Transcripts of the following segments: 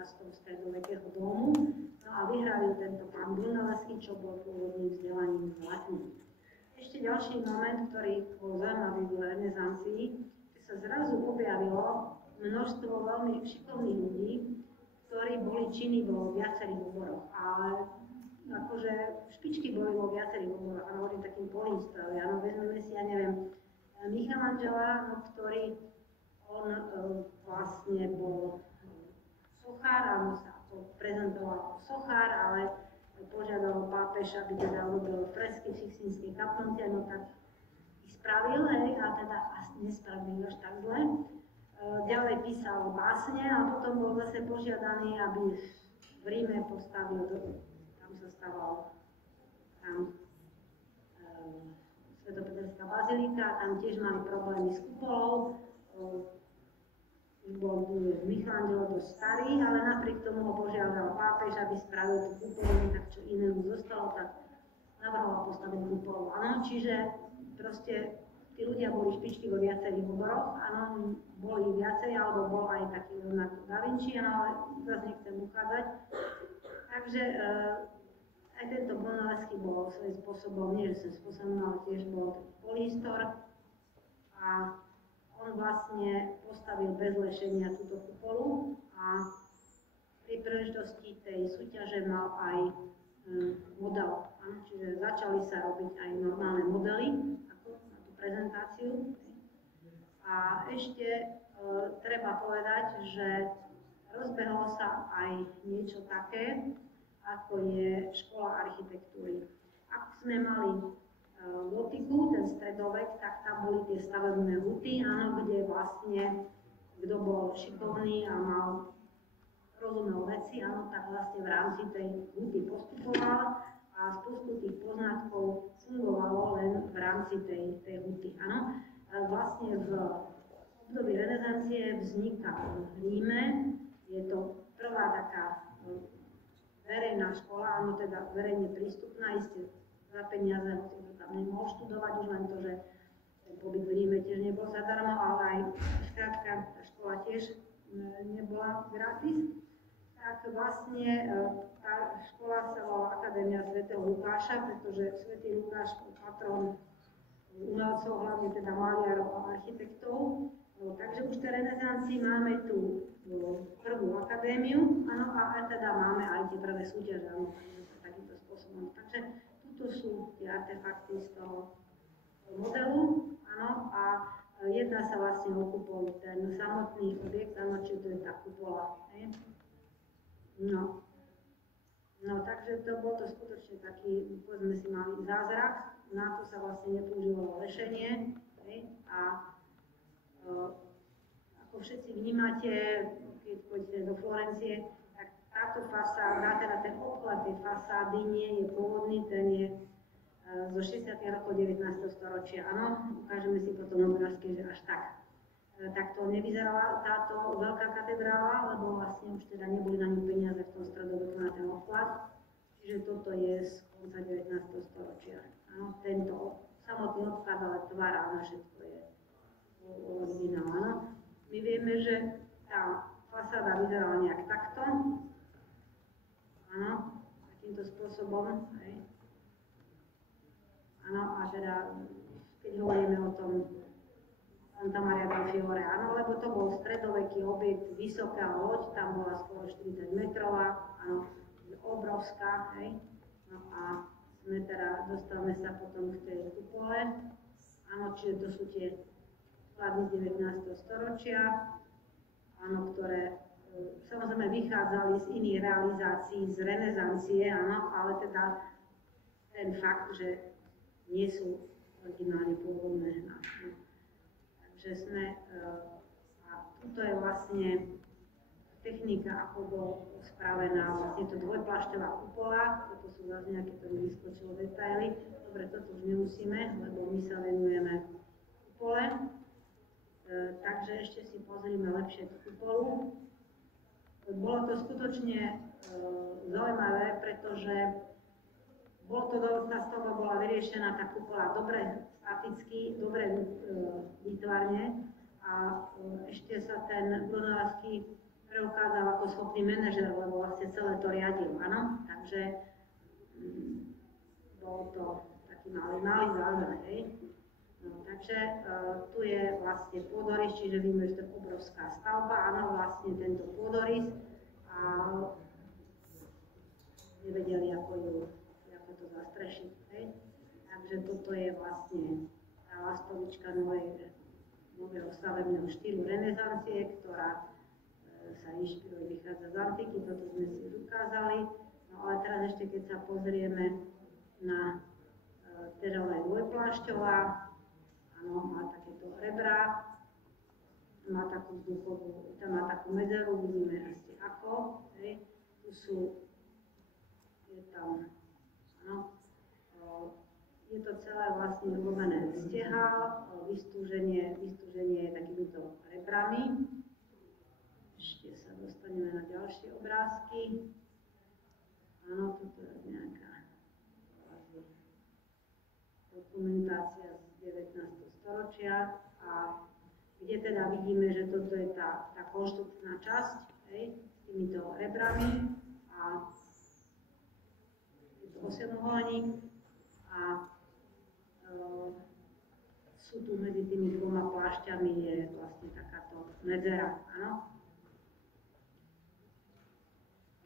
časťou stredovekého domu. No a vyhrali tento pán Brunelleschi, čo bol pôvodným vzdelaním v latine. Ešte ďalší moment, ktorý bol zaujímavý v renesancii, že sa zrazu objavilo množstvo veľmi šikovných ľudí, ktorí boli činní vo viacerých oboroch. Ale akože špičky boli vo viacerých oboroch, a hovorím takým polístroj. Áno, vezmeme si, ja neviem, Michelangela, no, ktorý on vlastne bol sochár, áno, sa prezentoval ako sochár, ale požiadal pápež, aby teda robil fresky v Sixtínskej kaplnke, no tak ich spravil, hej, a teda asi nespravil až tak zle. Ďalej písal básne a potom bol zase požiadaný, aby v Ríme postavil, tam sa staval tam Svetopeterská bazilika, tam tiež mali problémy s kupolou. Už bol Michelangelo dosť starý, ale napriek tomu ho požiadal pápež, aby spravil tú kupolu, tak čo iné mu zostalo, tak navrhoval postaviť kupolu. Áno, čiže proste tí ľudia boli špičky vo viacerých oboroch, áno, boli viacej, alebo bol aj taký Leonardo da Vinci, áno, ale zase nechcem uchádzať. Takže aj tento Brunelleschi bol svojím spôsobom, nie že svojím spôsobom, ale tiež bol taký polyhistor. A on vlastne postavil bez lešenia túto kupolu a pri príležitosti tej súťaže mal aj model. Čiže začali sa robiť aj normálne modely ako na tú prezentáciu. A ešte treba povedať, že rozbehlo sa aj niečo také, ako je škola architektúry. Ak sme mali gotiku, ten stredovek, tak tam boli tie stavebné huty, áno, kde vlastne, kto bol šikovný a mal rozumel veci, áno, tak vlastne v rámci tej huty postupoval a spustu tých poznatkov fungovalo len v rámci tej huty, áno. Vlastne v období renesancie vzniká v Ríme, je to prvá taká verejná škola, áno, teda verejne prístupná, isté za peniaze, hoci to tam nemohol študovať, už len to, že ten pobyt v Ríme tiež nebol zadarmo, ale aj skrátka tá škola tiež nebola gratis. Tak vlastne tá škola sa volala Akadémia svätého Lukáša, pretože svätý Lukáš bol patron umelcov, hlavne teda maliarov a architektov. Takže už v tej renesancii máme tú prvú akadémiu, áno, a teda máme aj tie prvé súťaže, áno, takýmto spôsobom. Takže tu sú tie artefakty z toho modelu, áno, a jedná sa vlastne o kupolu, ten samotný objekt, áno, čiže to je tá kupola. No, takže to bol to skutočne taký, povedzme si, malý zázrak, na to sa vlastne nepoužívalo lešenie, a ako všetci vnímate, keď pôjdete do Florencie, tak táto fasáda, teda ten obklad tej fasády nie je pôvodný, ten je zo 60. rokov 19. storočia. Áno, ukážeme si potom obrázky, že až tak. Takto nevyzerala táto veľká katedrála, lebo vlastne už teda neboli na ňu peniaze v tom stredoveku na ten obklad. Čiže toto je z konca 19. storočia. Áno, tento samotný obklad, ale tvár, áno, všetko je originál. Áno. My vieme, že tá fasáda vyzerala nejak takto. Áno, takýmto spôsobom. Hej. Áno, a teda, keď hovoríme o tom Santa Maria del Fiore, áno, lebo to bol stredoveký objekt, vysoká loď, tam bola skoro 40 metrová, áno, obrovská, hej. No a dostávame sa potom k tej kupole, áno, čiže to sú tie sklady z 19. storočia, áno, ktoré samozrejme vychádzali z iných realizácií, z renesancie, áno, ale teda ten fakt, že nie sú originálne pôvodné. No. Takže sme, a toto je vlastne technika, ako bolo spravená, vlastne to dvojplášťová kupola, toto sú zase nejaké, to mi vyskočilo detaily, dobre, toto už nemusíme, lebo my sa venujeme kupole, takže ešte si pozrime lepšie tú kupolu. Bolo to skutočne zaujímavé, pretože tá stavba bola vyriešená, tá kupola dobre staticky, dobre výtvarne a ešte sa ten Brunelleschi preukázal ako schopný manažer, lebo vlastne celé to riadil, áno. Takže bol to taký malý zázrak, hej. No, takže tu je vlastne pôdorys, čiže vidíme, že to je obrovská stavba, áno, vlastne tento pôdorys a nevedeli, ako to zastrešiť, hej. Takže toto je vlastne tá lastovička nového stavebného štýlu renesancie, ktorá sa inšpiruje, vychádza z antiky, toto sme si už ukázali. No ale teraz ešte, keď sa pozrieme na teda aj dvojplášťová, áno, má takéto rebra, má takú vzduchovú, tam má takú medzeru, vidíme ešte ako, hej. Je tam, áno, je to celé vlastne urobené z teha, vystúženie je takýmito rebrami. Ešte sa dostaneme na ďalšie obrázky. Áno, toto je nejaká dokumentácia z 19. storočia, a kde teda vidíme, že toto je tá konštrukčná časť, hej, s týmito rebrami, a je to 8-uholník a sú tu medzi tými dvoma plášťami je vlastne takáto medzera, áno.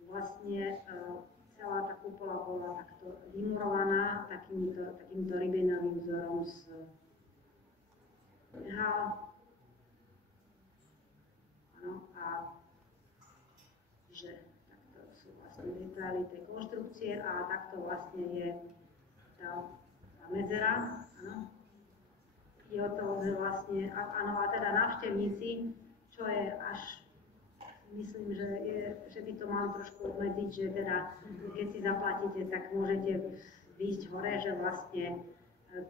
Vlastne celá tá kupola bola takto vymurovaná takýmto rybinovým vzorom z hal. Áno, a že takto sú vlastne detaily tej konštrukcie a takto vlastne je tá medzera, áno. Je o to, že vlastne, áno, a teda návštevníci, čo je až, myslím, že by to malo trošku obmedziť, že teda, keď si zaplatíte, tak môžete výjsť hore, že vlastne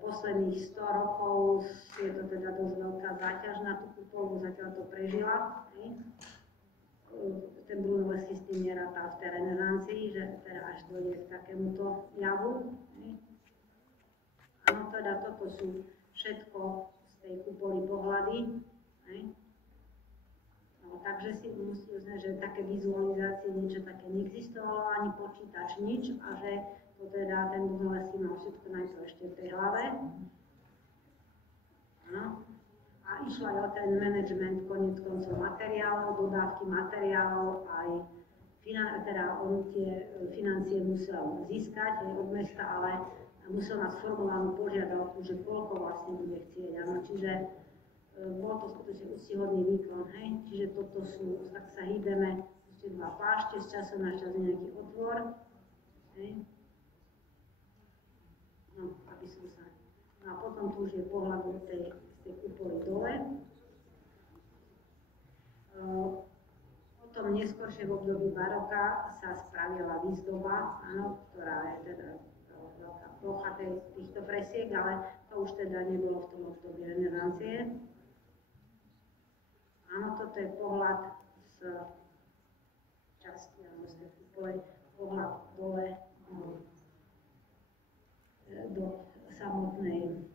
posledných 100 rokov je to teda dosť veľká záťaž na tú kupolu, zatiaľ to prežila. Hej. Ten Brunelleschi s tým nerátal v tej renesancii, že teda až dojde k takémuto javu. Hej. Áno, teda toto sú všetko z tej kupoly pohľady. Hej. No, takže si musí uznať, že také vizualizácie, niečo také neexistovalo, ani počítač, nič, a že to teda ten Brunelleschi mal všetko najprv ešte v tej hlave. No. A išlo aj o ten management koniec koncov materiálov, dodávky materiálov, aj teda on tie financie musel získať od mesta, ale musel mať sformulovanú požiadavku, že koľko vlastne bude chcieť. Áno. Čiže bol to skutočne úctyhodný výkon, hej. Čiže toto sú, ak sa hýbeme, ešte dva plášte, z času na čas nejaký otvor, hej. No, aby som sa... No a potom tu už je pohľad z tej kupoly dole. Potom neskôršie v období baroka sa spravila výzdoba, áno, ktorá je teda veľká plocha týchto fresiek, ale to už teda nebolo v tom období renesancie. Áno, toto je pohľad z časti, alebo z tej kupole, pohľad dole do samotnej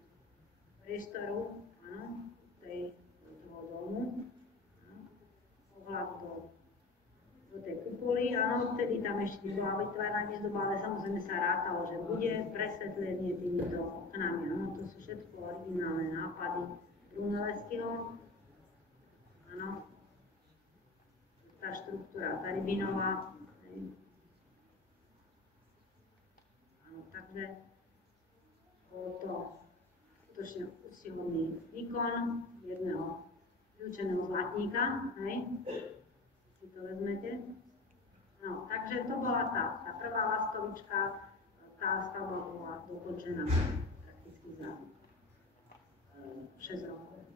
priestoru, áno, toho domu. Pohľad do tej kupoly, áno, vtedy tam ešte bola vytváraná výzdoba, ale samozrejme sa rátalo, že bude presvetlenie týmito oknami, áno, to sú všetko originálne nápady Brunelleschiho, áno, tá štruktúra, tá rybinová, áno, takže bolo to skutočne úctyhodný výkon jedného vyučeného zlatníka, hej, si to vezmete. No, takže to bola tá prvá lastovička, tá stavba bola dokončená prakticky za 6 rokov.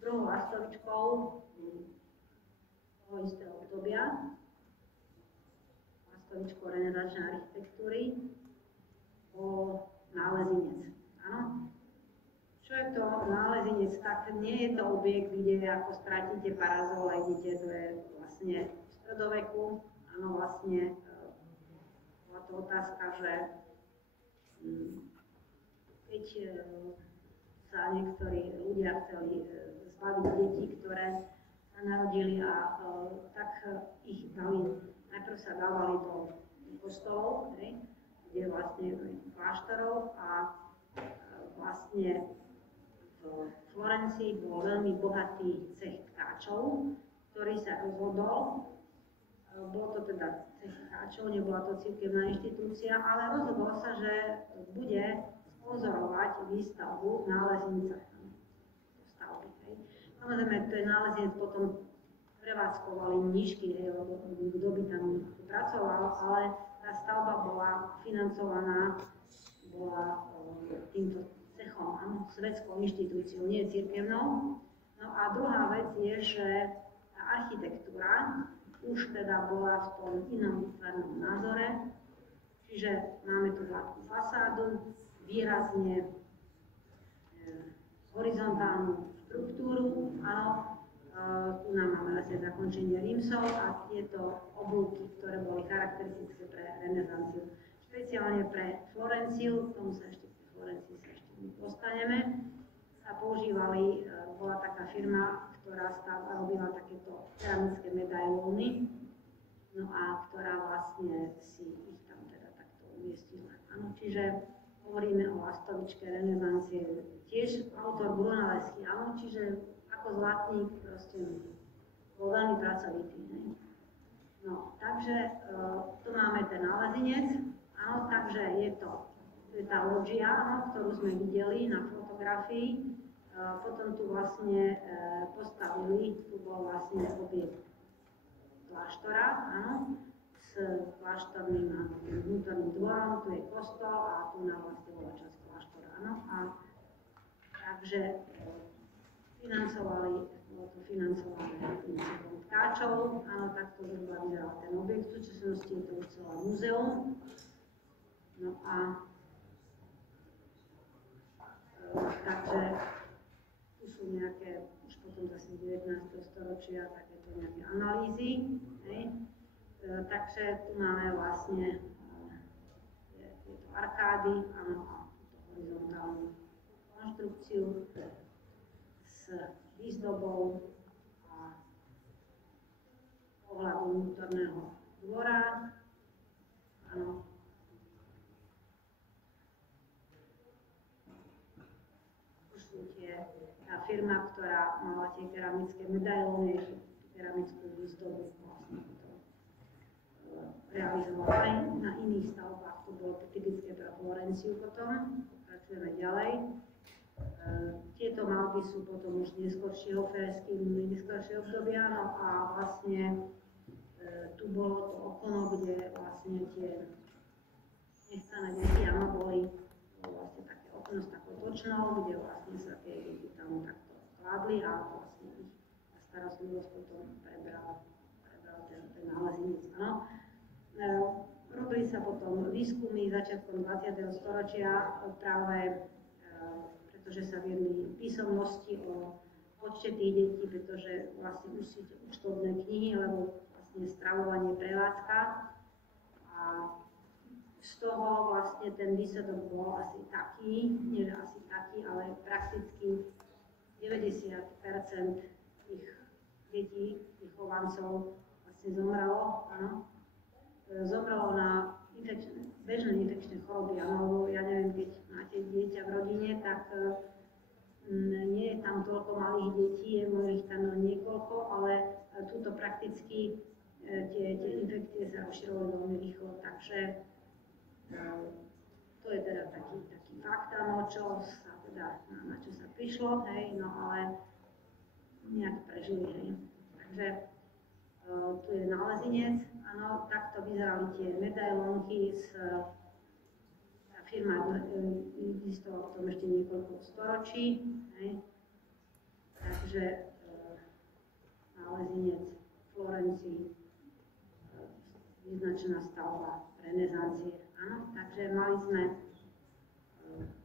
Druhou lastovičkou toho istého obdobia, lastovičkou renesančnej architektúry, bol nálezinec. Áno? Čo je to nálezinec? Tak nie je to objekt, kde ako stratíte parazol a idete, to je vlastne v stredoveku. Áno, vlastne bola to otázka, že keď sa niektorí ľudia chceli slaviť deti, ktoré sa narodili a tak ich dali, najprv sa dávali do kostolov, kde vlastne kláštorov a vlastne v Florencii bol veľmi bohatý cech tkáčov, ktorý sa rozhodol. Bolo to teda cech tkáčov, nebola to cirkevná inštitúcia, ale rozhodol sa, že bude sponzorovať výstavbu náleznice. Samozrejme, ten nálezinec potom prevádzkovali mníšky, lebo kto by tam pracoval, ale tá stavba bola financovaná týmto cechom, svetskou inštitúciou, nie cirkevnou. No a druhá vec je, že tá architektúra už teda bola v tom inom výtvarnom názore, čiže máme tu hladkú fasádu, výrazne horizontálnu štruktúru, áno, tu nám máme vlastne zakončenie rímsov a tieto obulky, ktoré boli charakteristické pre renesanciu. Špeciálne pre Florenciu, k tomu sa ešte pri Florencii sa ešte dostaneme, sa používali, bola taká firma, ktorá robila takéto keramické medailóny, no a ktorá vlastne si ich tam teda takto umiestnila. Áno, čiže hovoríme o lastovičke renesancie, tiež autor Brunelleschi, áno, čiže ako zlatník proste bol veľmi pracovitý. Ne? No, takže tu máme ten nálezinec, áno, takže je tá loďia, áno, ktorú sme videli na fotografii. Potom tu vlastne postavili, tu bol vlastne objekt kláštora, áno, s kláštorným vnútorným dvorom, tu je kostol a tu na vlastne bola časť kláštora, áno. A takže bolo to financované princípom tkáčov, áno, takto zhruba vyzeral ten objekt, v súčasnosti je to už celé múzeum. No a takže tu sú nejaké, už potom zase 19. storočia, takéto nejaké analýzy. Takže tu máme vlastne tieto arkády, áno, a horizontálnu konštrukciu s výzdobou a pohľadu vnútorného dvora. Áno. Tá firma, ktorá mala tie keramické medailóny, keramickú výzdobu, vlastne to realizovala aj na iných stavbách. To bolo typické pre Florenciu potom. Pokračujeme ďalej. Tieto malby sú potom už neskôršieho fresky, neskôršieho obdobia, no a vlastne tu bolo to okno, kde vlastne tie nechcené deti, áno, boli vlastne také okno s takou točnou, kde vlastne sa tie deti tam takto kládli a vlastne ich starostlivosť potom prebral ten nálezinec, áno. Robili sa potom výskumy začiatkom 20. storočia práve pretože sa viedli písomnosti o počte tých detí, pretože vlastne už sú účtovné knihy, alebo vlastne stravovanie, prevádzka. A z toho vlastne ten výsledok bol asi taký, nie asi taký, ale prakticky 90% tých detí, tých chovancov vlastne zomrelo, áno. Zomrelo na bežné infekčné choroby, áno, ja neviem, keď máte dieťa v rodine, tak nie je tam toľko malých detí, je ich tam niekoľko, ale túto prakticky tie infekcie sa rozširovali veľmi rýchlo, takže to je teda taký fakt, áno, čo sa teda, na čo sa prišlo, hej, no ale nejak prežili, hej. Takže tu je nálezinec, áno, takto vyzerali tie medailónky tá firma existovala v tom ešte niekoľko storočí, hej. Takže nálezinec Florencii, vyznačená stavba renesancie, áno, takže mali sme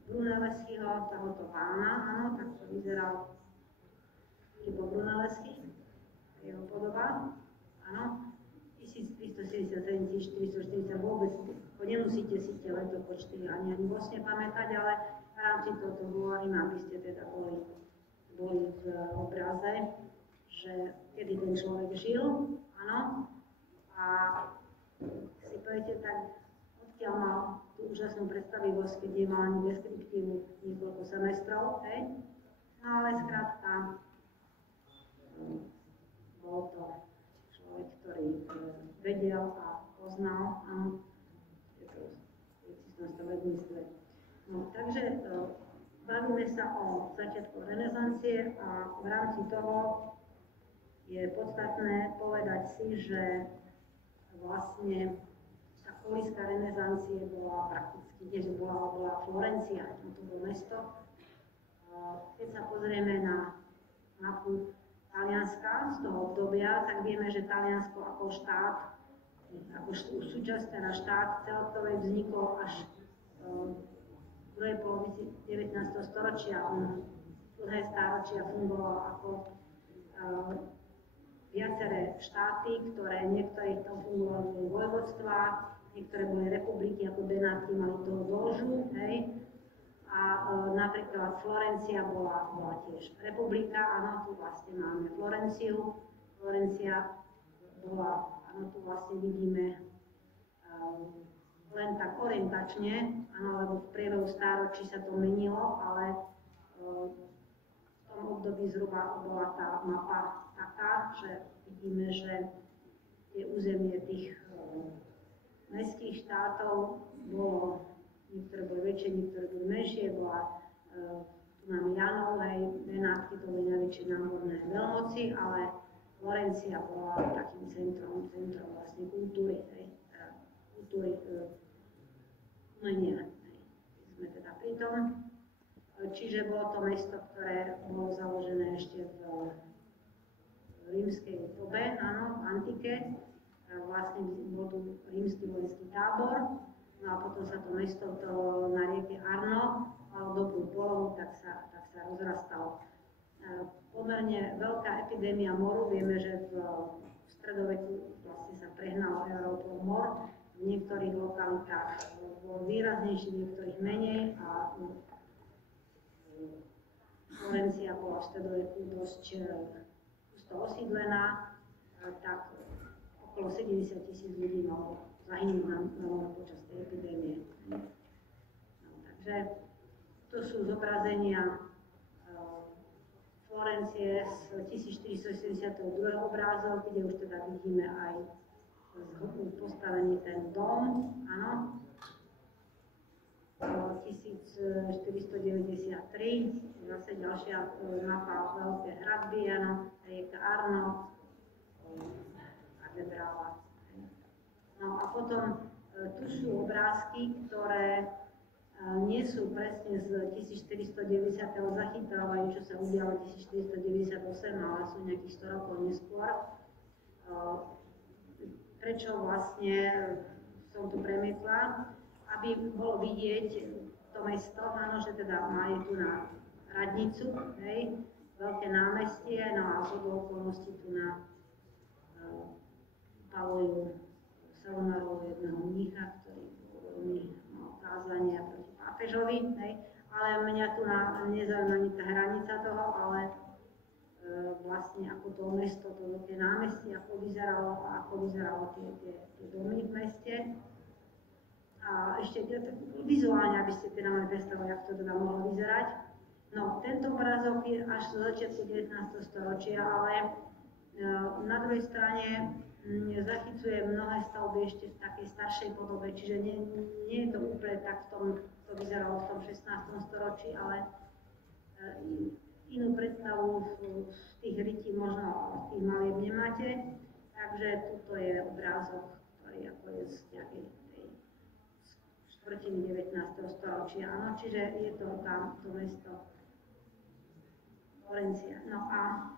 Brunelleschiho, tohoto pána, áno, takto vyzeral Filippo Brunelleschi, jeho podoba. Áno, 1377, 1440 vôbec, nemusíte si tie letopočty ani vlastne pamätať, ale v rámci tohto hovorím, aby ste teda boli v v obraze, že kedy ten človek žil, áno, a si poviete, tak odkiaľ mal tú úžasnú predstavivosť, keď nemal ani deskriptívu niekoľko semestrov, hej? No ale skrátka, bol to človek, ktorý vedel a poznal, áno, tieto veci som sa vedmysle. No, takže bavíme sa o začiatku renesancie a v rámci toho je podstatné povedať si, že vlastne tá kolíska renesancie bola prakticky, kdeže bola Florencia, to bolo mesto. Keď sa pozrieme na mapu Talianska z toho obdobia, tak vieme, že Taliansko ako štát, ako súčasť na štát celkové vznikol až v druhej polovici 19. storočia. Dlhé stáročia fungovalo ako viaceré štáty, ktoré niektoré to fungovali boli vojvodstvá, niektoré boli republiky, ako Benátky mali toho dôžu, hej. A napríklad Florencia bola tiež republika, áno, tu vlastne máme Florenciu. Florencia bola, áno, tu vlastne vidíme len tak orientačne, áno, lebo v priebehu stáročí sa to menilo, ale v tom období zhruba bola tá mapa taká, že vidíme, že tie územie tých mestských štátov bolo, niektoré boli väčšie, niektoré boli menšie, bola tu nám Janov, hej, Benátky, to boli najväčšie námorné veľmoci, ale Florencia bola takým centrom vlastne kultúry, hej, kultúry umenia, hej, sme teda pri tom. Čiže bolo to mesto, ktoré bolo založené ešte v rímskej dobe, áno, v antike. Vlastne bol tu rímsky vojenský tábor, no a potom sa to mesto na rieke Arno malo dobrú polohu, tak sa rozrastalo. Pomerne veľká epidémia moru, vieme, že v stredoveku vlastne sa prehnal Európou mor, v niektorých lokalitách bol výraznejší, v niektorých menej a Florencia bola v stredoveku dosť pusto osídlená, tak okolo 70 000 ľudí malo zahynúť na more počas tej epidémie. No, takže to sú zobrazenia Florencie z 1472 obrázov, kde už teda vidíme aj postavený ten dom, áno. 1493, zase ďalšia mapa veľké hradby, áno, rieka Arno, katedrála. No a potom tu sú obrázky, ktoré nie sú presne z 1490. zachytávajú, čo sa udialo 1498, ale sú nejakých 100 rokov neskôr. Prečo vlastne som tu premietla? Aby bolo vidieť to mesto, áno, že teda majú tu na radnicu, hej, veľké námestie, no a z okolností tu na palujú Salonarov jedného mnícha, ktorý veľmi mal kázania proti pápežovi, hej, ale mňa tu nezaujíma ani tá hranica toho, ale vlastne ako to mesto, to veľké námestie, ako vyzeralo a ako vyzeralo tie domy v meste. A ešte vizuálne, aby ste teda mali predstavu, jak to teda mohlo vyzerať. No, tento obrázok je až zo začiatku 19. storočia, ale na druhej strane zachycuje mnohé stavby ešte v takej staršej podobe, čiže nie je to úplne tak to vyzeralo v tom 16. storočí, ale inú predstavu v tých rytí možno v tých malieb nemáte. Takže tuto je obrázok, ktorý ako je z nejakej štvrtiny 19. storočia, áno, čiže je to tam, to mesto Florencia. No a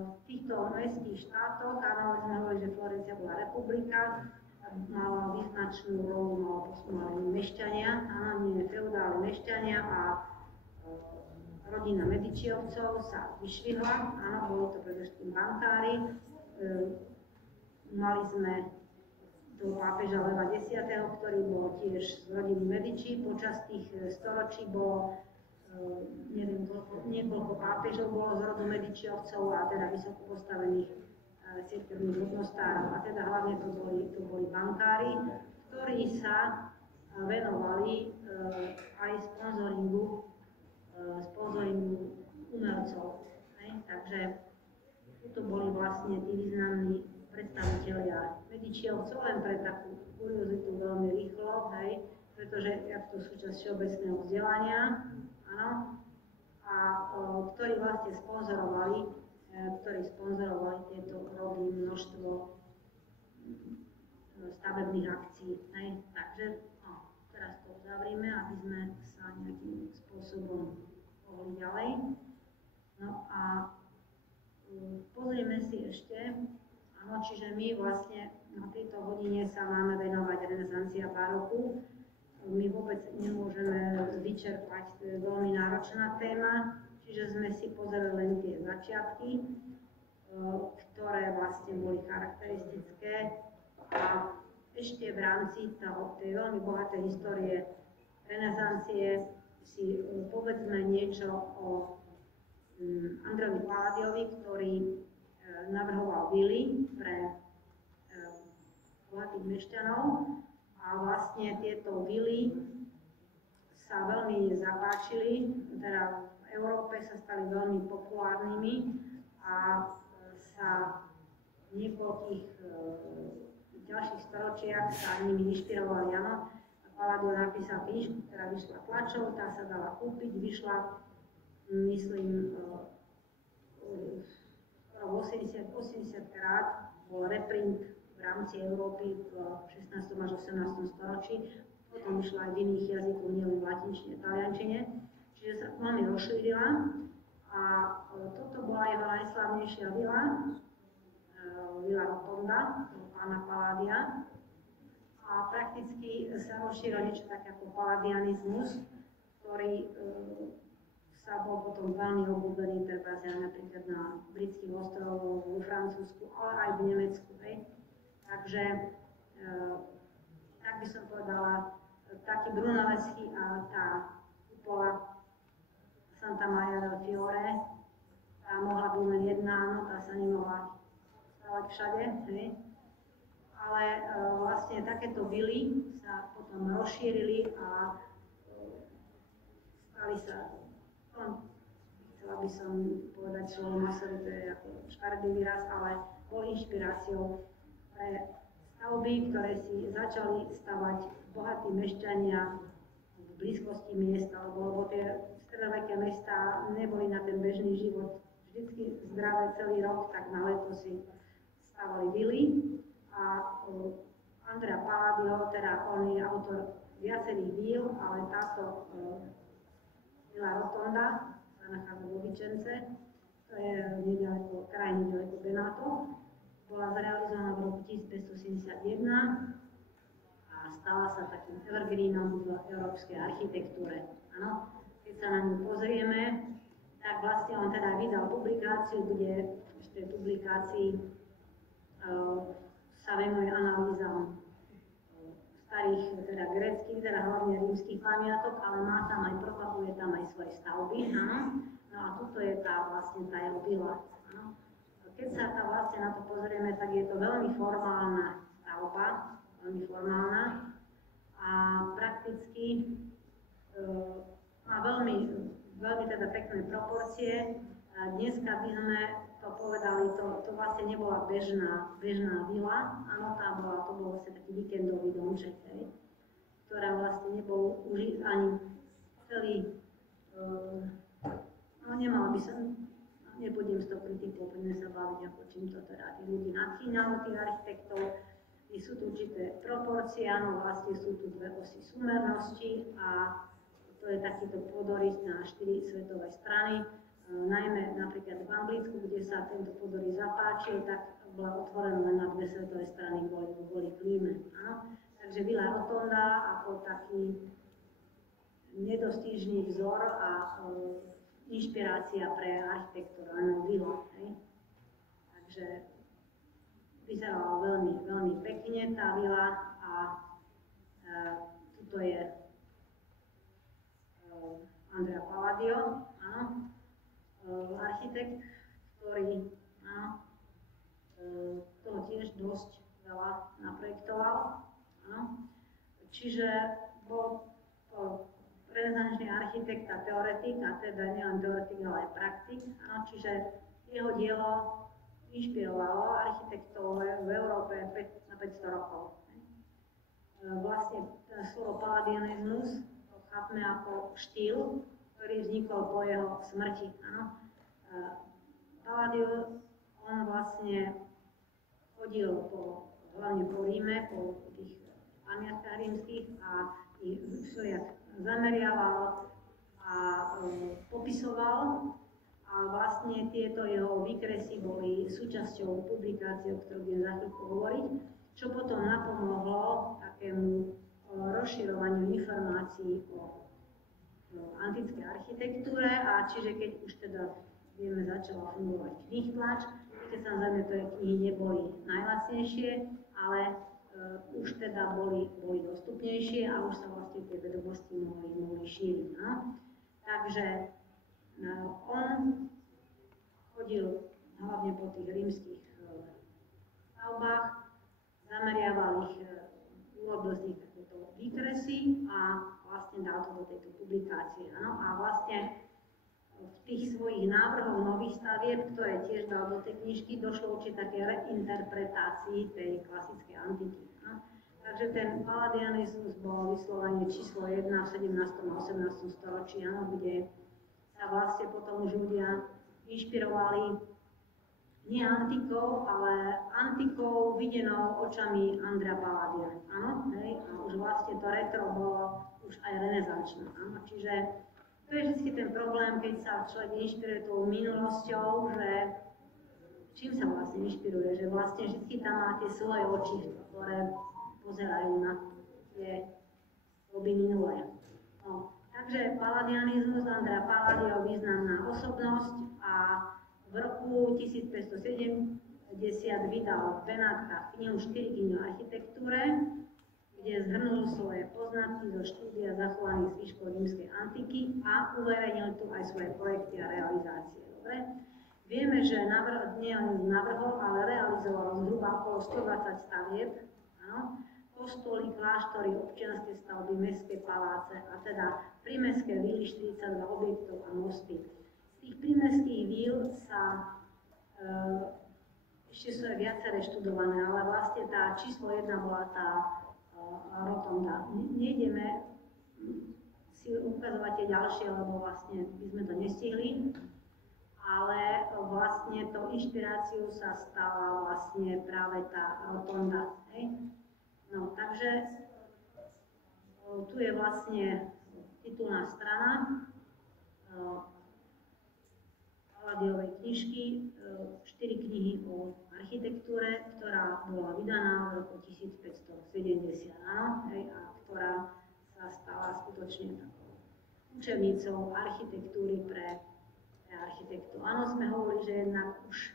v týchto mestských štátoch, áno, sme hovorili, že Florencia bola republika, mala význačnú rolu, mali mešťania, áno, nie feudálni mešťania a rodina Medičiovcov sa vyšvihla, áno, boli to predovšetkým bankári, mali sme do pápeža Leva X, ktorý bol tiež z rodiny Medici. Počas tých storočí bolo, neviem, nie niekoľko pápežov bolo z rodu Medičiovcov a teda vysoko postavených cirkevných hodnostárov. A teda hlavne to boli bankári, ktorí sa venovali aj sponzoringu umelcov. Takže to boli vlastne tí významní predstavitelia Medičiovcov, len pre takú kuriozitu veľmi rýchlo, pretože jak to súčasť všeobecného vzdelania, áno, a ktorí vlastne sponzorovali tieto rody množstvo stavebných akcií. Takže teraz to uzavrime, aby sme sa nejakým spôsobom pohli ďalej. No a pozrieme si ešte, áno, čiže my vlastne na tejto hodine sa máme venovať renesancii a baroku. My vôbec nemôžeme vyčerpať, to je veľmi náročná téma, čiže sme si pozreli len tie začiatky, ktoré vlastne boli charakteristické. A ešte v rámci tej veľmi bohatej histórie renesancie si povedzme niečo o Andrejovi Palladiovi, ktorý navrhoval vily pre bohatých mešťanov. A vlastne tieto vily sa veľmi zapáčili, teda v Európe sa stali veľmi populárnymi a sa v niekoľkých ďalších storočiach sa nimi inšpirovali. Áno, Palladio napísal knižku, ktorá vyšla tlačou, tá sa dala kúpiť, vyšla, myslím, 80 krát, bol reprint v rámci Európy v 16. až 18. storočí, potom vyšla aj v iných jazykoch, nielen v latinčine, taliančine, čiže sa veľmi rozšírila a toto bola jeho najslavnejšia vila, vila Rotonda, pána Palladia, a prakticky sa rozšíril niečo také ako palladianizmus, ktorý sa bol potom veľmi obľúbený napríklad na britských ostrovoch, vo Francúzsku, ale aj v Nemecku. Takže, tak by som povedala, taký Brunelleschi a tá kupola Santa Maria del Fiore, tá mohla byť len jedna, no tá sa nemohla stavať všade, ale vlastne takéto vily sa potom rozšírili a stali sa, chcela by som povedať slovo masovi, to je ako škaredý výraz, ale bol inšpiráciou pre stavby, ktoré si začali stavať bohatí mešťania v blízkosti miesta, lebo tie stredoveké mestá neboli na ten bežný život vždycky zdravé celý rok, tak na leto si stavali vily. A Andrea Palladio, teda on je autor viacerých víl, ale táto Villa Rotonda sa nachádza vo Vicence, to je nedaleko, krajine nedaleko Benato, bola zrealizovaná v roku 1571 a stala sa takým evergreenom v európskej architektúre. Áno, keď sa na ňu pozrieme, tak vlastne on teda vydal publikáciu, kde v tej publikácii sa venuje analýzam starých, teda gréckych, teda hlavne rímskych pamiatok, ale má tam aj, propaguje tam aj svoje stavby, áno. No a tuto je tá vlastne tá jeho vila, áno. Keď sa tam vlastne na to pozrieme, tak je to veľmi formálna stavba, veľmi formálna a prakticky má veľmi teda pekné proporcie. Dneska by sme to povedali, to vlastne nebola bežná vila, áno, to bol vlastne taký víkendový domček, ktorá vlastne nebol už ani celý, nemal by sa, nebudem s tou kritikou, poďme sa baviť, ako čím to teda tí ľudí načínalo, tých architektov. Sú tu určité proporcie, áno, vlastne sú tu dve osy súmernosti a to je takýto pôdorys na 4 svetové strany. Najmä napríklad v Anglicku, kde sa tento pôdorys zapáčil, tak bola otvorená len na 2 svetové strany kvôli klíme. Áno? Takže Villa Rotonda ako taký nedostížný vzor a inšpirácia pre architektúru vila. Takže vyzerala veľmi, veľmi pekne tá vila a tuto je Andrea Palladio, áno. čiže bol to renesančný architekt a teoretik, a teda nielen teoretik, ale aj praktik. Áno, čiže jeho dielo inšpirovalo architektov v Európe na 500 rokov. Vlastne slovo paladianizmus chápeme ako štýl, ktorý vznikol po jeho smrti. Áno. Palladius, on vlastne chodil hlavne po Ríme, po tých pamiatkách rímskych a ich všelijak zameriaval a popisoval. A vlastne tieto jeho výkresy boli súčasťou publikácie, o ktorej budem za chvíľku hovoriť, čo potom napomohlo takému rozširovaniu informácií o antickej architektúre. A čiže keď už teda vieme, začala fungovať knihtlač, keď samozrejme tie knihy neboli najlacnejšie, ale už teda boli dostupnejšie a už sa vlastne tie vedomosti mohli šíriť. No? Takže on chodil hlavne po tých rímskych stavbách, zameriaval ich, urobil z nich takéto výkresy a vlastne dal to do tejto publikácie. Ano? A vlastne v tých svojich návrhoch nových stavieb, ktoré tiež dal do tej knižky, došlo určite také reinterpretácii tej klasickej antiky. No? Takže ten palladianizmus bol vyslovene číslo 1 v 17. a 18. storočí, ano, kde sa vlastne potom už ľudia inšpirovali nie antikou, ale antikou videnou očami Andrea Palladia. Áno, hej, a už vlastne to retro bolo už aj renesančné. Áno, čiže to je vždy ten problém, keď sa človek inšpiruje tou minulosťou, že čím sa vlastne inšpiruje, že vlastne vždy tam má tie svoje oči, ktoré pozerajú na tie doby minulé. No, takže palladianizmus, Andrea Palladio, významná osobnosť, a v roku 1570 vydal v Benátkach knihu 4 knihy o architektúre, kde zhrnul svoje poznatky zo štúdia zachovaných zvyškov rímskej antiky a uverejnil tu aj svoje projekty a realizácie. Dobre? Vieme, že nielen navrhol, ale realizoval zhruba okolo 120 stavieb, kostoly, kláštory, občianske stavby, mestské paláce a teda prímestské víly, 42 objektov a mosty. Z tých prímestských víl sa ešte sú aj viaceré študované, ale vlastne tá číslo 1 bola tá rotonda. Nejdeme si ukazovať tie ďalšie, lebo vlastne by sme to nestihli, ale vlastne tou inšpiráciou sa stala vlastne práve tá rotonda. Hej? No, takže tu je vlastne titulná strana Palladiovej knižky, 4 knihy o architektúre, ktorá bola vydaná v roku 1570, áno, a ktorá sa stala skutočne takou učebnicou architektúry pre architektov. Áno, sme hovorili, že jednak už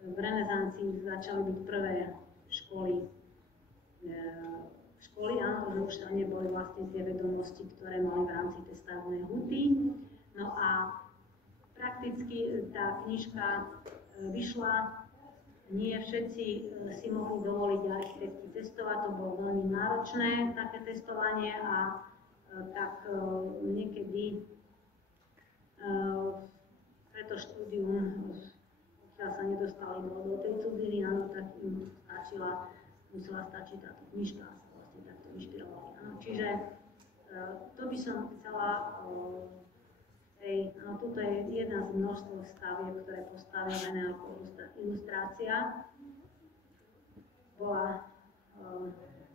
v renesancii začali byť prvé školy, áno, že už tam neboli vlastne tie vedomosti, ktoré mali v rámci tej stavebnej huty. No a prakticky tá knižka vyšla, nie všetci si mohli dovoliť architekti cestovať, to bolo veľmi náročné také cestovanie a tak niekedy preto štúdium, pokiaľ sa nedostali do tej cudziny, áno, tak im musela stačiť táto knižka a sa vlastne takto inšpirovali. Áno, čiže to by som chcela tuto je jedna z množstv stavieb, ktoré postavené ako ilustrácia. Bola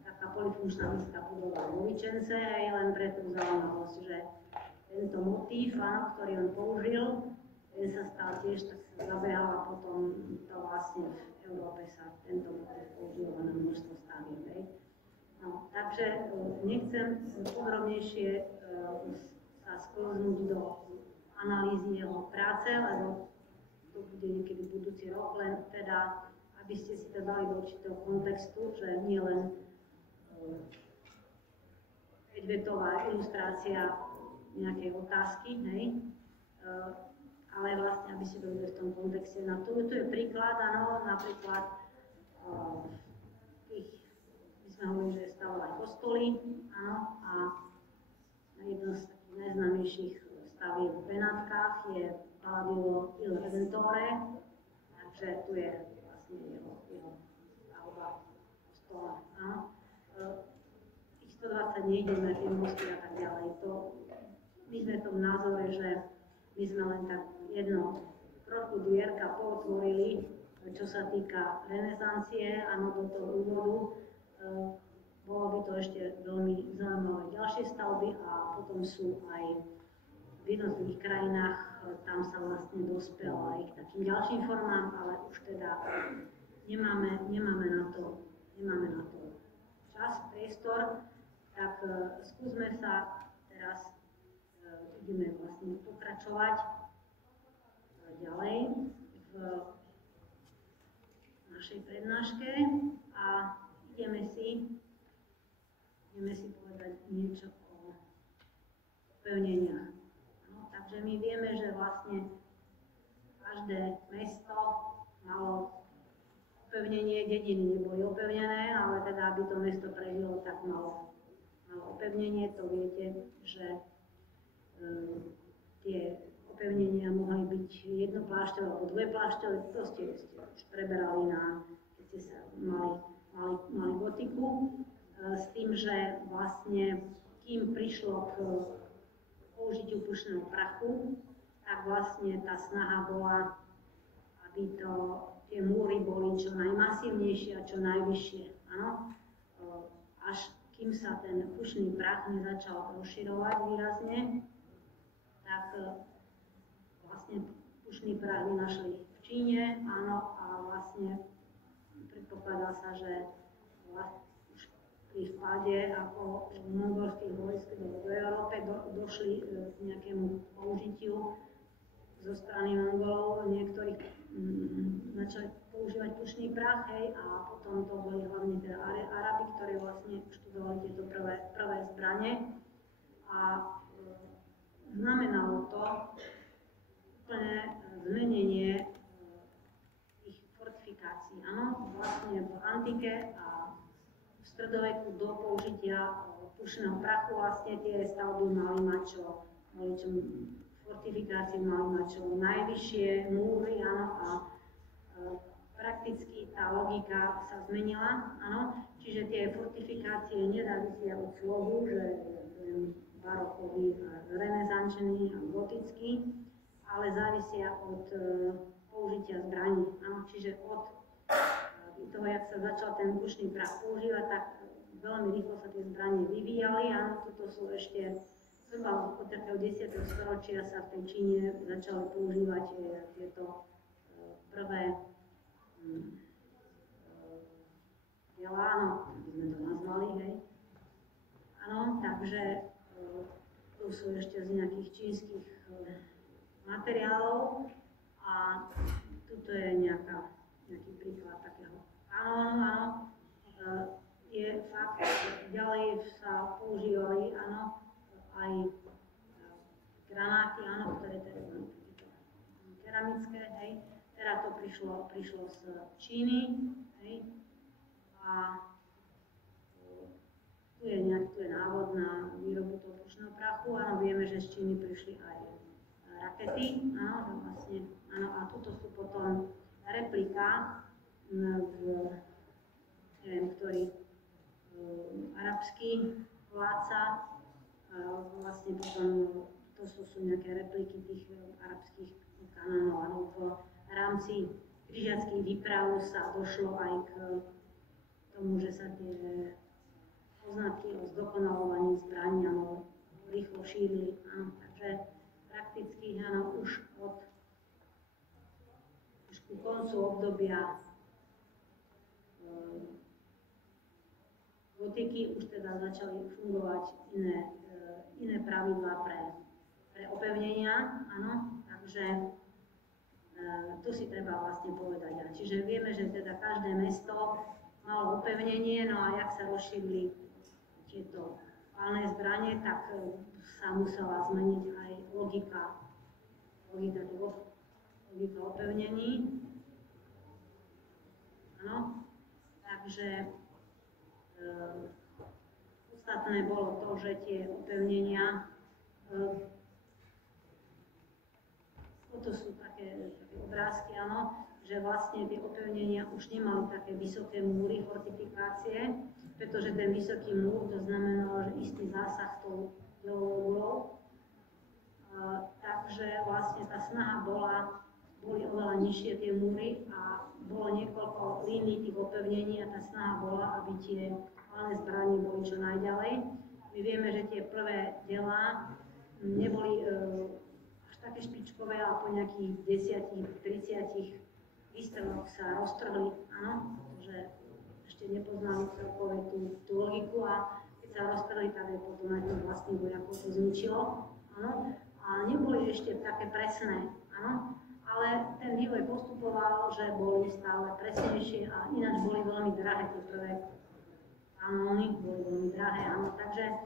taká polifunkčná mestská budova vo Vicence, len pre tú zaujímavosť, že tento motív, ktorý on použil, ten sa stal tiež, tak sa zabehal a potom to vlastne v Európe sa tento motív používal na množstvo stavieb. No, takže nechcem podrobnejšie sa sklznúť do analýzy jeho práce, lebo to bude niekedy budúci rok, len teda, aby ste si to dali do určitého kontextu, že nie len 5-vetová ilustrácia nejakej otázky, hej, ale vlastne, aby ste to videli v tom kontexte. Na tu je príklad, áno, napríklad my sme sme hovorili, že stavali kostoly, áno, a jedno z takých najznámejších stavieb v Benátkach je Palladio il Redentore, takže tu je vlastne jeho stavba kostola, áno. Tých 120 nejdeme, tie mosty a tak ďalej. My sme v tom názore, že my sme len tak jedno trochu dvierka pootvorili, čo sa týka renesancie, áno, do toho úvodu. Bolo by to ešte veľmi zaujímavé ďalšie stavby a potom sú aj v jednotlivých krajinách, tam sa vlastne dospelo aj k takým ďalším formám, ale už teda nemáme na to čas, priestor, tak skúsme sa teraz, ideme vlastne pokračovať ďalej v našej prednáške a ideme si povedať niečo o upevneniach. No, takže my vieme, že vlastne každé mesto malo upevnenie, dediny neboli upevnené, ale teda aby to mesto prežilo, tak malo upevnenie. To viete, že tie upevnenia mohli byť jedno plášťové alebo dve plášťové, to ste už preberali keď ste sa mali gotiku, s tým, že vlastne kým prišlo k použitiu pušného prachu, tak vlastne tá snaha bola, aby tie múry boli čo najmasívnejšie a čo najvyššie. Áno? Až kým sa ten pušný prach nezačal rozširovať výrazne, tak vlastne pušný prach nenašli v Číne, áno, a vlastne predpokladá sa, že už pri vpáde ako mongolských vojsk do Európy došli k nejakému použitiu zo strany Mongolov, niektorých začali používať pušný prach, hej, a potom to boli hlavne teda Arabi, ktorí vlastne študovali tieto prvé zbrane a znamenalo to úplne zmenenie ich fortifikácií. Áno, vlastne v antike a v stredoveku do použitia pušného prachu vlastne tie stavby mali mať fortifikácie mali mať čo najvyššie múry, áno, a prakticky tá logika sa zmenila, áno, čiže tie fortifikácie nezávisia od slohu, že barokový, renesančný a gotický, ale závisia od použitia zbraní, áno, čiže od toho, jak sa začal ten pušný prach používať, tak veľmi rýchlo sa tie zbranie vyvíjali, áno, toto sú ešte zhruba od takého 10. storočia sa v tej Číne začali používať tieto prvé diela, áno, by sme to nazvali, hej. Áno, takže tu sú ešte z nejakých čínskych materiálov a tuto je nejaký príklad takého kanónu, áno. Je fakt, ďalej sa používali, áno, aj granáty, áno, ktoré teda sú keramické, hej. Teda to prišlo z Číny, hej. A tu je návod na výrobu toho pušného prachu, áno, vieme, že z Číny prišli aj rakety, áno, vlastne, áno, a tuto sú potom replika neviem, ktorý arabský vládca, vlastne potom to sú nejaké repliky tých arabských kanónov, áno, v rámci križiackých výprav sa došlo aj k tomu, že sa tie poznatky o zdokonalovaní zbraní, áno, rýchlo šírili, áno, takže prakticky, áno, už ku koncu obdobia gotiky už teda začali fungovať iné pravidlá pre opevnenia, áno, takže tu si treba vlastne povedať. Čiže vieme, že teda každé mesto malo upevnenie, no a jak sa rozšírili tieto palné zbranie, tak sa musela zmeniť aj logika opevnení. Áno, takže Podstatné bolo to, že tie opevnenia, toto sú také obrázky, áno, že vlastne tie opevnenia už nemali také vysoké múry, fortifikácie, pretože ten vysoký múr, to znamenalo, že istý zásah tou múrou. Takže vlastne tá snaha boli oveľa nižšie tie múry a bolo niekoľko línií tých opevnení a tá snaha bola, aby tie hlavné zbranie boli čo najďalej. My vieme, že tie prvé diela neboli až také špičkové, ale po nejakých 10-30 výstreloch sa roztrhli, áno, pretože ešte nepoznali celkové tú logiku a keď sa roztrhli, tak je potom aj tých vlastných vojakov to zničilo, áno. A neboli ešte také presné, áno, ale ten vývoj postupoval, že boli stále presnejšie a ináč boli veľmi drahé tie prvé kanóny, boli veľmi drahé, áno, takže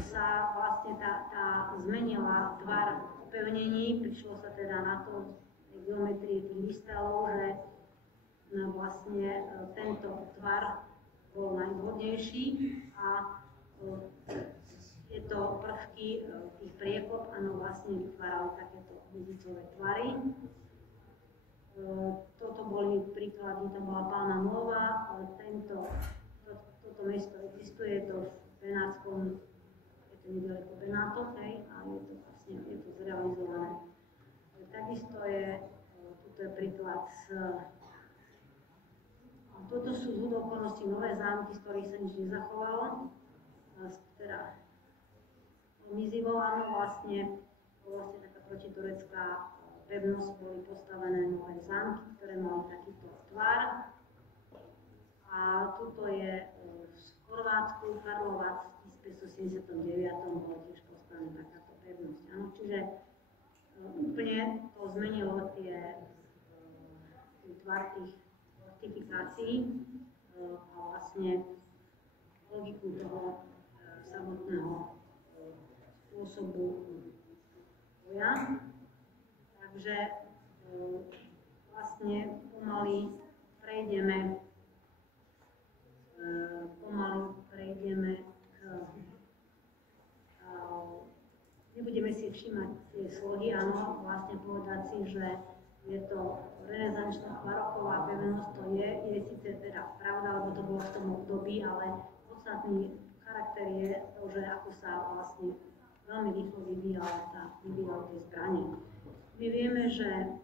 sa vlastne tá zmenila tvar opevnení, prišlo sa teda na to geometrii tých výstrelov, že vlastne tento tvar bol najvhodnejší a tieto prvky tých priekop, áno, vlastne vytvárali takéto hviezdičové tvary. Toto boli príklady, to bola Palma Nova, toto mesto existuje, je to v Benátskom, je to nedaleko Benátok, hej, a je to vlastne, je to zrealizované. Takisto toto je príklad toto sú z okolností nové zámky, z ktorých sa nič nezachovalo, teda mizivo, áno, vlastne taká protiturecká pevnosť, boli postavené nové zámky, ktoré mali takýto tvar. A tuto je v Chorvátsku, Karlovac, v 1579. bola tiež postavená takáto pevnosť. Áno, čiže úplne to zmenilo tvar tých fortifikácií a vlastne logiku toho samotného spôsobu boja. Takže vlastne pomaly prejdeme nebudeme si všímať tie slohy, áno, vlastne povedať si, že je to renesančná baroková pevnosť, to je síce teda pravda, lebo to bolo v tom období, ale podstatný charakter je to, že ako sa vlastne veľmi rýchlo vyvíjali tie zbranie. My vieme, že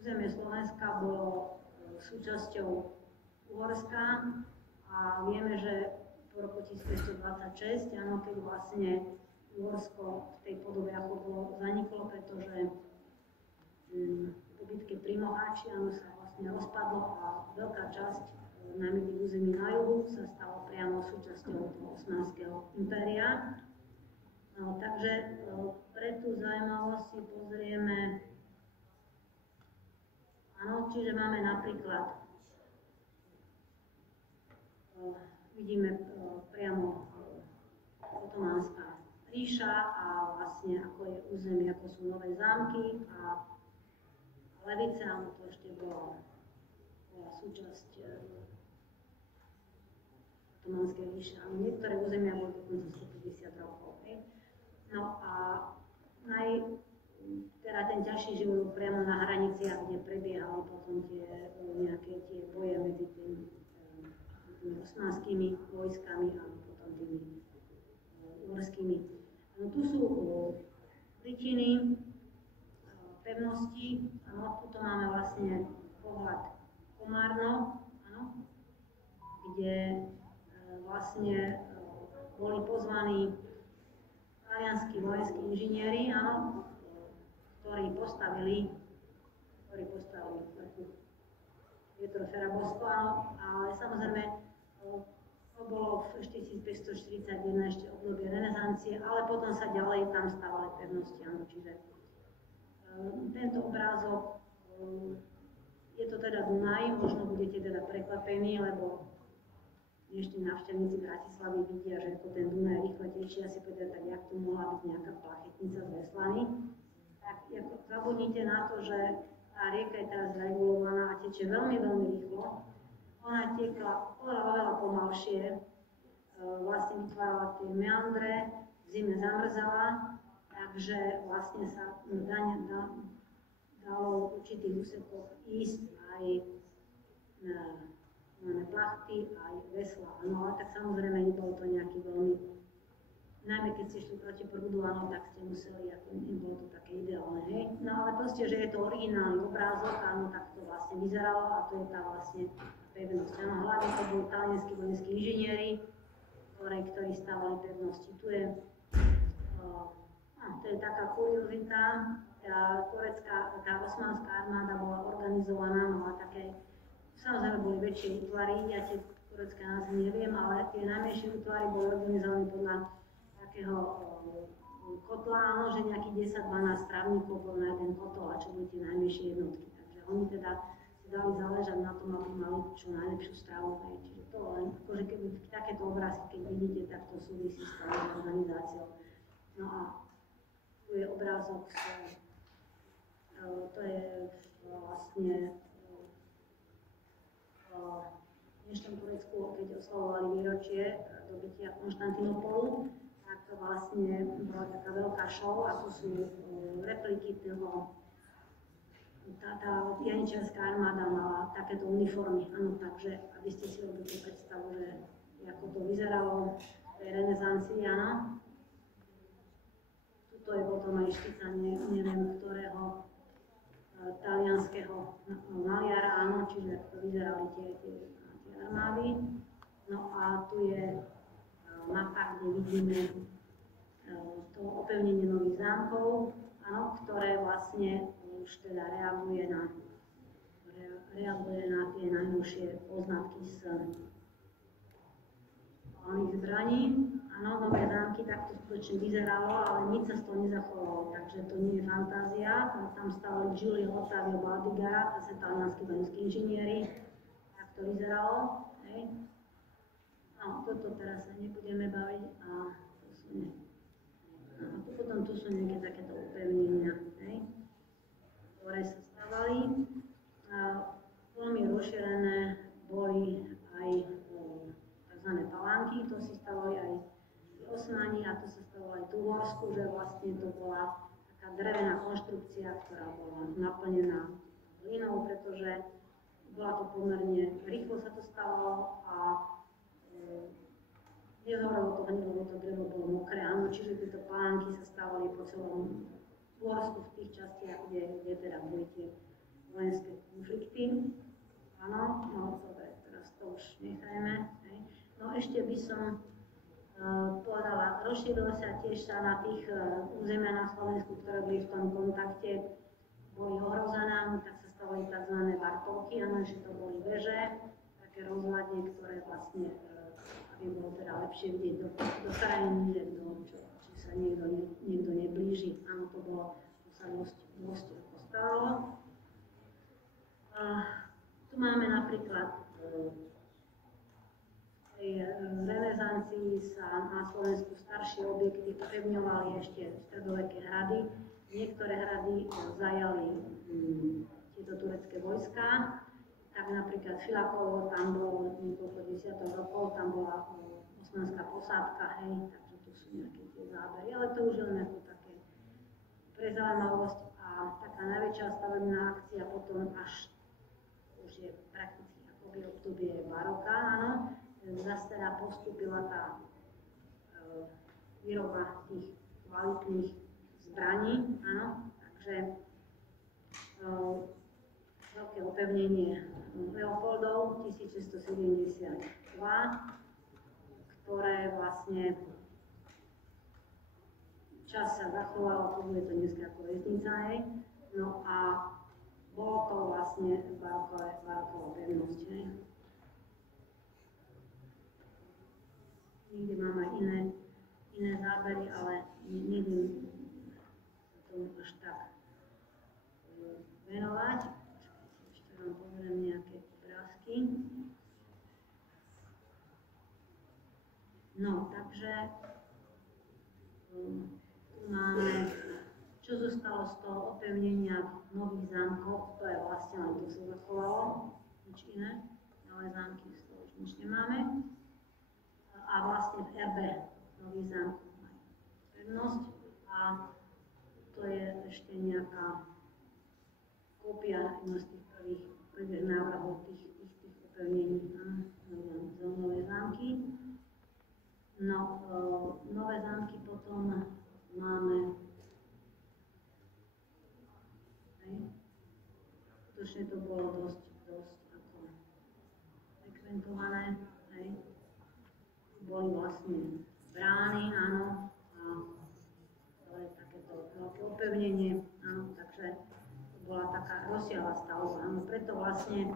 územie Slovenska bolo súčasťou Uhorska a vieme, že po roku 1526, áno, keď vlastne Uhorsko v tej podobe ako bolo zaniklo, pretože po bitke pri Moháči, áno, sa vlastne rozpadlo a veľká časť najmä tých území na juhu sa stalo priamo súčasťou toho Osmanského impéria. No, takže pre tú zaujímavosť si pozrieme, áno, čiže máme napríklad, vidíme priamo Otománska ríša a vlastne ako je územie, ako sú nové zámky a Levice, áno, to ešte bola súčasť Otománskej ríše, ale niektoré územia boli dokonca 150 rokov. No a teda ten ťažší život priamo na hraniciach, kde prebiehali potom nejaké tie boje medzi tými osmanskými vojskami a potom tými uhorskými. No tu sú rytiny, pevnosti, áno, tuto máme vlastne pohľad Komárno, áno, kde vlastne boli pozvaní talianskí vojenskí inžinieri, áno, ktorí postavili Pietro Ferragosto, áno, ale samozrejme to bolo v 1541 ešte obdobie renesancie, ale potom sa ďalej tam stávali pevnosti, áno, čiže tento obrázok, je to teda Dunaj, možno budete teda prekvapení, lebo dnešní návštevníci Bratislavy vidia, že ako ten Dunaj rýchlo tečí, asi povedia, tak jak tu mohla byť nejaká plachetnica z Veslany. Tak zabudnite na to, že tá rieka je teraz regulovaná a tečie veľmi, veľmi rýchlo. Ona tiekla oveľa pomalšie vlastne vytvárala tie meandre, v zime zamrzala, takže vlastne sa dalo v určitých úsekoch ísť aj na plachty, aj vesla. No ale tak samozrejme nebolo to nejaký veľmi, najmä keď ste šli proti prúdu, áno, tak ste museli, ako nebolo to také ideálne, hej. No ale proste, že je to originálny obrázok, áno, tak to vlastne vyzeralo a to je tá vlastne pevnosť. Áno, hlavne to boli talianskí vojenskí inžinieri, ktorí stávali pevnosti. Tu je, to je taká kuriozita, tá osmanská armáda bola organizovaná, mala také, samozrejme boli väčšie útvary, ja tie turecké názvy neviem, ale tie najmenšie útvary boli organizované podľa takého kotla, áno, že nejakých 10-12 strávnikov bol na jeden kotol, a čo boli tie najmenšie jednotky. Takže oni teda si dali záležať na tom, aby mali čo najlepšiu stravu. Čiže to len, akože keby takéto obrázky, keď vidíte, tak to súvisí s celou organizáciou. No a tu je obrázok, to je vlastne v dnešnom Turecku, keď oslavovali výročie dobytia Konštantinopolu, tak to vlastne bola taká veľká show a tu sú repliky toho. Tá janičiarská armáda mala takéto uniformy, áno, takže aby ste si robili predstavu, že ako to vyzeralo v tej renesancii, áno. Tuto je potom aj šticanie, neviem ktorého talianského maliara, áno, čiže to vyzerali tie armády. No a tu je mapa, kde vidíme to opevnenie nových zámkov, áno, ktoré vlastne už teda reaguje na tie najnovšie poznatky z palných zbraní. Áno, nové zámky takto skutočne vyzeralo, ale nič sa z toho nezachovalo, takže to nie je fantázia. Tam stále Giulio Ottavio Baldigara, zase talianskí vojenskí inžinieri, tak to vyzeralo. Hej. No, toto teraz sa nebudeme baviť a to sú nie. No, potom tu sú nejaké takéto upevnenia, hej, ktoré sa stávali. Veľmi rozšírené boli aj tzv. Palánky, to si stavali aj Osmani a to sa stalo aj tu v Horsku, že vlastne to bola taká drevená konštrukcia, ktorá bola naplnená hlinou, pretože bola to pomerne rýchlo sa to stalo a nezhorelo to hneď, lebo to drevo bolo mokré, áno, čiže tieto palánky sa stávali po celom Horsku v tých častiach, kde teda boli tie vojenské konflikty. Áno, no dobre, teraz to už nechajme. Hej. No ešte by som povedala, rozšírilo sa tiež na tých územiach na Slovensku, ktoré boli v tom kontakte, boli ohrozené, tak sa stavali tzv. Vartovky, áno, že to boli veže, také rozhľadne, ktoré vlastne, aby bolo teda lepšie vidieť do krajiny, že či sa niekto neblíži. Áno, to bolo, to sa dosť postavilo. Tu máme napríklad renesancii sa na Slovensku staršie objekty upevňovali ešte stredoveké hrady. Niektoré hrady zajali tieto turecké vojská. Tak napríklad Filakovo, tam bolo niekoľko desiatok rokov, tam bola osmanská posádka, hej, takže tu sú nejaké tie zábery, ale to už je len ako také pre zaujímavosť. A taká najväčšia stavebná akcia potom až už je prakticky akoby obdobie baroka, áno. Zase teda postúpila tá výroba tých kvalitných zbraní, áno, takže veľké opevnenie Leopoldov 1672, ktoré vlastne čas sa zachovalo, funguje to dneska ako väznica, hej, no a bolo to vlastne baroková pevnosť, hej. Niekde mám aj iné zábery, ale neviem sa tomu až tak venovať. Ešte vám pozriem nejaké obrázky. No, takže tu máme, čo zostalo z toho opevnenia nových zámkov, to je vlastne len to sa zachovalo, nič iné, ale zámky z toho už nič nemáme. a vlastne v RB Nový Zámok majú pevnosť a to je ešte nejaká kópia z tých prvých návrhov tých upevnení za Nové Zámky. No, Nové Zámky potom máme, skutočne to bolo dosť ako frekventované, boli vlastne brány, áno, a to je takéto veľké opevnenie, áno, takže to bola taká rozsiahla stavba, áno, preto vlastne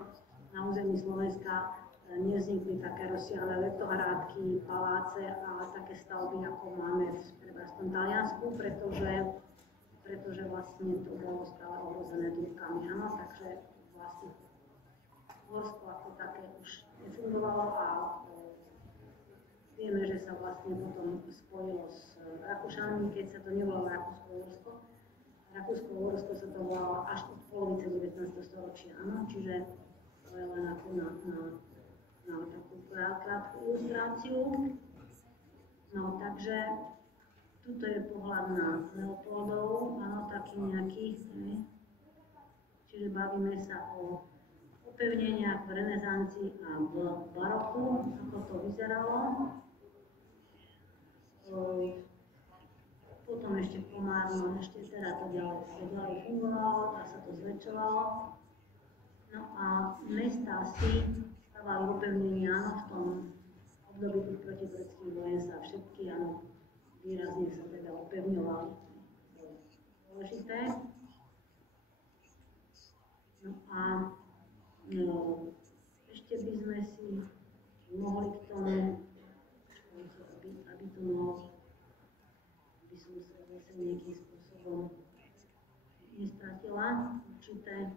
na území Slovenska nevznikli také rozsiahle letohrádky, paláce a také stavby, ako máme v tom Taliansku, pretože vlastne to bolo stále ohrozené Turkami, áno, takže vlastne Uhorsko ako také už nefungovalo a vieme, že sa vlastne potom spojilo s Rakúšanmi, keď sa to nevolalo Rakúsko-Uhorsko. Rakúsko-Uhorsko sa to volalo až od polovice 19. storočia, áno, čiže to je len ako na takú krátku ilustráciu. No, takže tuto je pohľad na Leopoldov, áno, taký nejaký, čiže bavíme sa o opevneniach v renesancii a v baroku, ako to vyzeralo. Potom ešte pomárno, ešte teda to ďalej fungovalo, a sa to zväčšovalo. No a mestá si stavali upevnenia, áno, v tom období tých protitureckých vojen sa všetky, áno, výrazne sa teda upevňovali. To je dôležité. No a ešte by sme si mohli k tomu, aby to mohlo, aby som sa zase nejakým spôsobom nestratila určité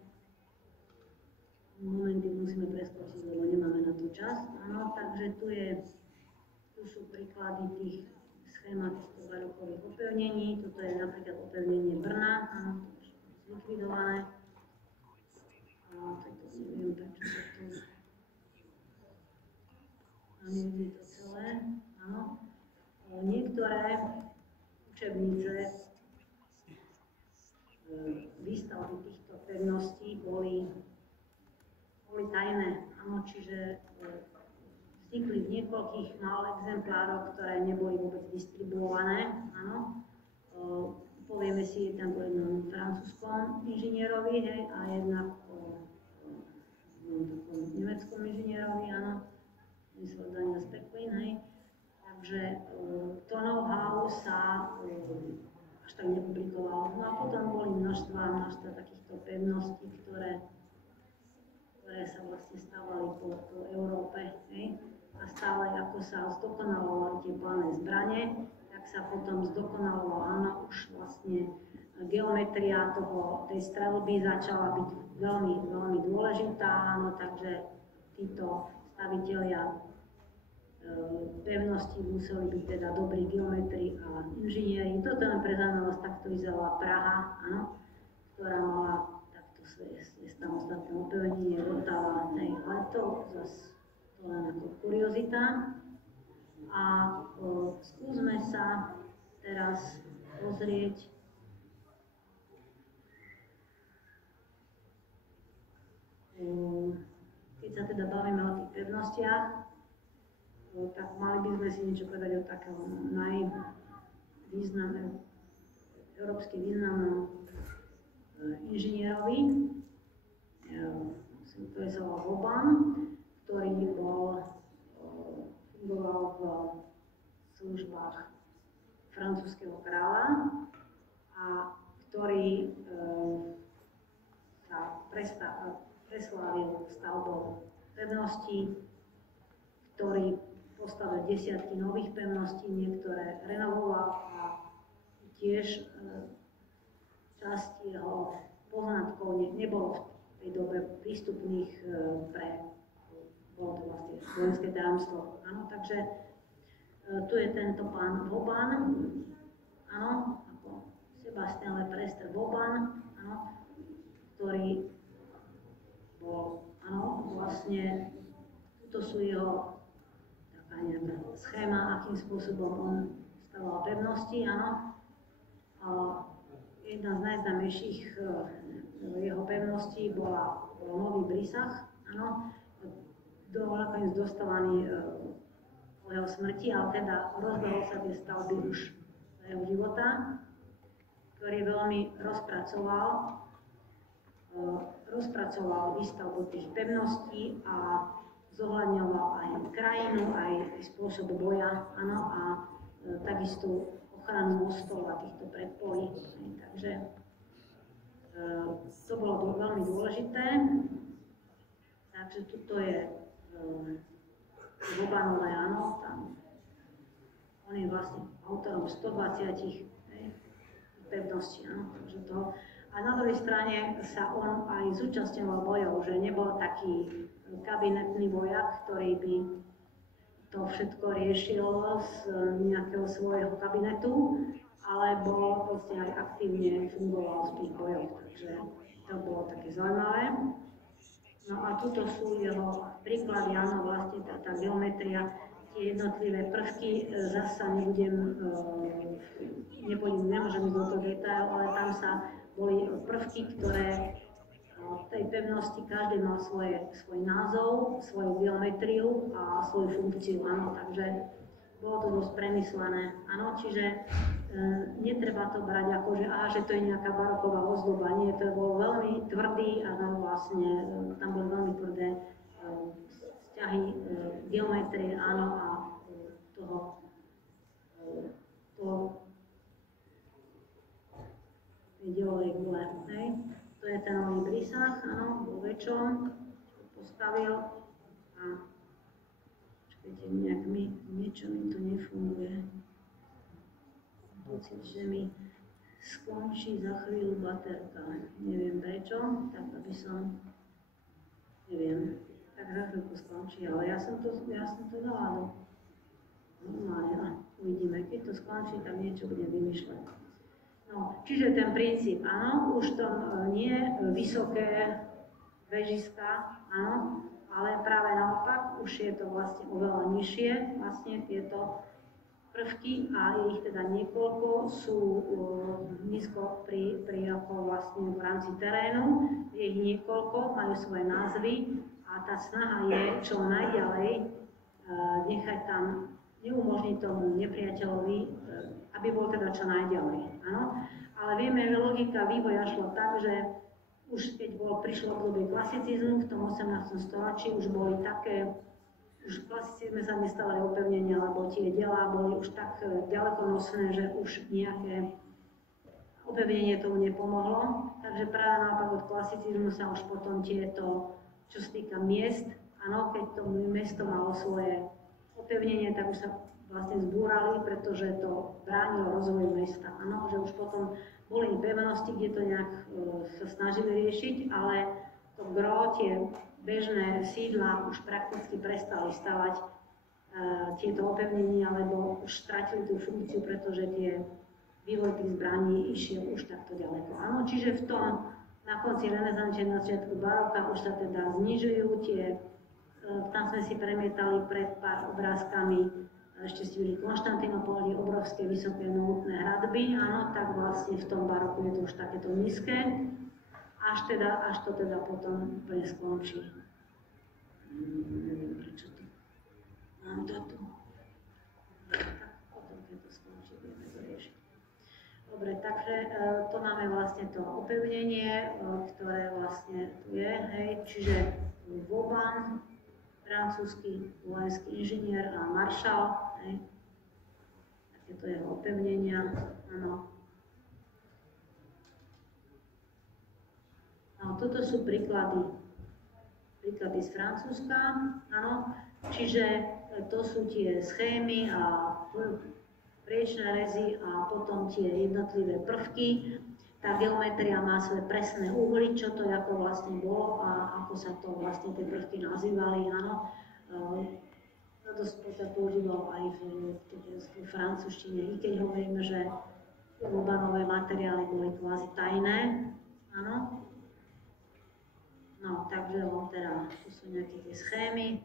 momenty, musíme preskočiť, lebo nemáme na to čas. Áno, takže tu sú príklady tých schematicko-barokových opevnení. Toto je napríklad opevnenie Brna, áno, to už je zlikvidované. A toto neviem, prečo sa to nevidí to celé. Áno. Niektoré učebnice výstavby týchto pevností boli tajné, áno, čiže vznikli v niekoľkých exemplároch, ktoré neboli vôbec distribuované, áno. Povieme si tam o jednom francúzskom inžinierovi, hej, a jednak o nemeckom inžinierovi, áno, myslel Daniel Spequin, hej. Takže to know-how sa až tak nepublikovalo. No a potom boli množstva takýchto pevností, ktoré sa vlastne stávali po Európe, hej. A stále ako sa zdokonalovali tie pálne zbrane, tak sa potom zdokonalovalo, áno, už vlastne geometria tej streľby začala byť veľmi, veľmi dôležitá, áno, takže títo stavitelia pevnosti museli byť teda dobrí geometri a inžinieri. Toto len pre zaujímavosť, takto vyzerala Praha, áno, ktorá mala takto svoje samostatné opevnenie, Vltava, ale to zase to len ako kuriozita. A skúsme sa teraz pozrieť keď sa teda bavíme o tých pevnostiach, tak mali by sme si niečo povedať o takého európsky významnom inžinierovi, ktorý sa volal Vauban, ktorý fungoval v službách francúzskeho kráľa a ktorý sa preslávil stavbou pevností, ktorý postavil desiatky nových pevností, niektoré renovoval a tiež časť jeho poznatkov nebolo v tej dobe prístupných bolo to vlastne vojenské tajomstvo. Áno, takže tu je tento pán Vauban, áno, ako Sébastien Le Prestre Vauban, áno, ktorý bol, áno, vlastne, tuto sú jeho taká nejaká schéma, akým spôsobom on stával pevnosti, áno. Jedna z najznámejších jeho pevností bola Nový Brisach, áno. Nakoniec dostávaný po jeho smrti, ale teda rozbehol sa tie stavby už za jeho života, ktorý veľmi rozpracoval výstavbu tých pevností a zohľadňoval aj krajinu, aj spôsob boja, áno, a takisto ochranu mostov a týchto predpolí. Takže to bolo veľmi dôležité. Takže tuto je Vobanové, áno, tam on je vlastne autorom 120 pevností, áno, takže to. A na druhej strane sa on aj zúčastňoval bojov, že nebol taký kabinetný vojak, ktorý by to všetko riešil z nejakého svojho kabinetu, ale bol vlastne aj aktívne fungoval v tých bojoch, takže to bolo také zaujímavé. No a tuto sú jeho príklady, áno, vlastne tá geometria, tie jednotlivé prvky, zasa nemôžem ísť do toho detailu, ale tam sa boli prvky, ktoré v tej pevnosti každý mal svoj názov, svoju geometriu a svoju funkciu, áno, takže bolo to dosť premyslené, áno, čiže netreba to brať ako, že to je nejaká baroková ozdoba, nie, to bol veľmi tvrdý a tam boli veľmi tvrdé vzťahy geometrie, áno, a toho dielej gule, hej. To je ten Nový Brisach, áno, vo väčšom, postavil a počkajte, niečo mi to nefunguje. Pocit, že mi skončí za chvíľu baterka, neviem prečo, tak aby som, neviem, tak za chvíľku skončí, ale ja som to dala normálne, uvidíme, keď to skončí, tam niečo budem vymýšľať. No, čiže ten princíp, áno, už to nie vysoké vežiska, áno, ale práve naopak, už je to vlastne oveľa nižšie, vlastne tieto prvky a je ich teda niekoľko, sú nízko pri ako vlastne v rámci terénu, je ich niekoľko, majú svoje názvy a tá snaha je čo najďalej nechať tam, neumožniť tomu nepriateľovi, aby bol teda čo najďalej, áno. Ale vieme, že logika vývoja šla tak, že už keď prišlo obdobie klasicizmu v tom 18. storočí, už boli také, už v klasicizme sa nestávali opevnenia, lebo tie diela boli už tak ďaleko nosné, že už nejaké opevnenie tomu nepomohlo. Takže práve naopak od klasicizmu sa už potom tieto, čo sa týka miest, áno, keď to mesto malo svoje opevnenie, tak už sa vlastne zbúrali, pretože to bránilo rozvoju mesta. Áno, že už potom boli pevnosti, kde to nejak sa snažili riešiť, ale to gro, tie bežné sídla už prakticky prestali stavať tieto opevnenia, lebo už stratili tú funkciu, pretože vývoj tých zbraní išiel už takto ďaleko. Áno, čiže v tom na konci renesancie, na začiatku baroka už sa teda znižujú tie, tam sme si premietali pred pár obrázkami, ešte ste videli Konštantinopol, obrovské vysoké mohutné hradby, áno, tak vlastne v tom baroku je to už takéto nízke, až to teda potom úplne skončí. Neviem prečo to. Mám to tu. Tak potom, keď to skončí, budeme to riešiť. Dobre, takže to máme vlastne to opevnenie, ktoré vlastne tu je, hej, čiže Vauban, francúzsky vojenský inžinier a maršal, hej. Takéto jeho opevnenia, áno. No, toto sú príklady z Francúzska, áno. Čiže to sú tie schémy a priečné rezy a potom tie jednotlivé prvky. Tá geometria má svoje presné uhly, čo to ako vlastne bolo a ako sa to vlastne tie prvky nazývali, áno. To sa používalo aj v francúzštine, i keď hovoríme, že Vaubanové materiály boli kvázi tajné, áno. No, takže teda, tu sú nejaké tie schémy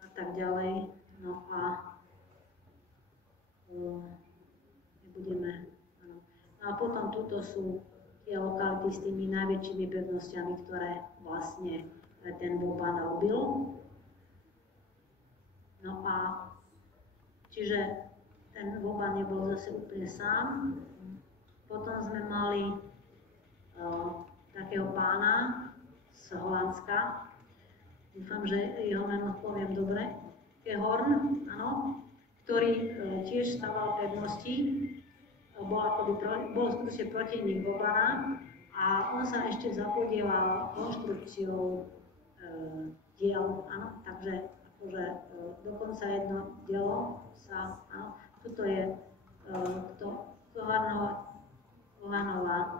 a tak ďalej. No a nebudeme. No a potom tuto sú tie lokality s tými najväčšími pevnostiami, ktoré vlastne ten Boban robil. No a čiže ten Boban nebol zase úplne sám. Potom sme mali takého pána z Holandska. Dúfam, že jeho meno poviem dobre. Kehorn, áno, ktorý tiež staval pevnosti. Bol skutočne protivník Bobana a on sa ešte zapodieval konštrukciou diel, áno, takže akože dokonca jedno dielo sa, áno, tuto je Kohanova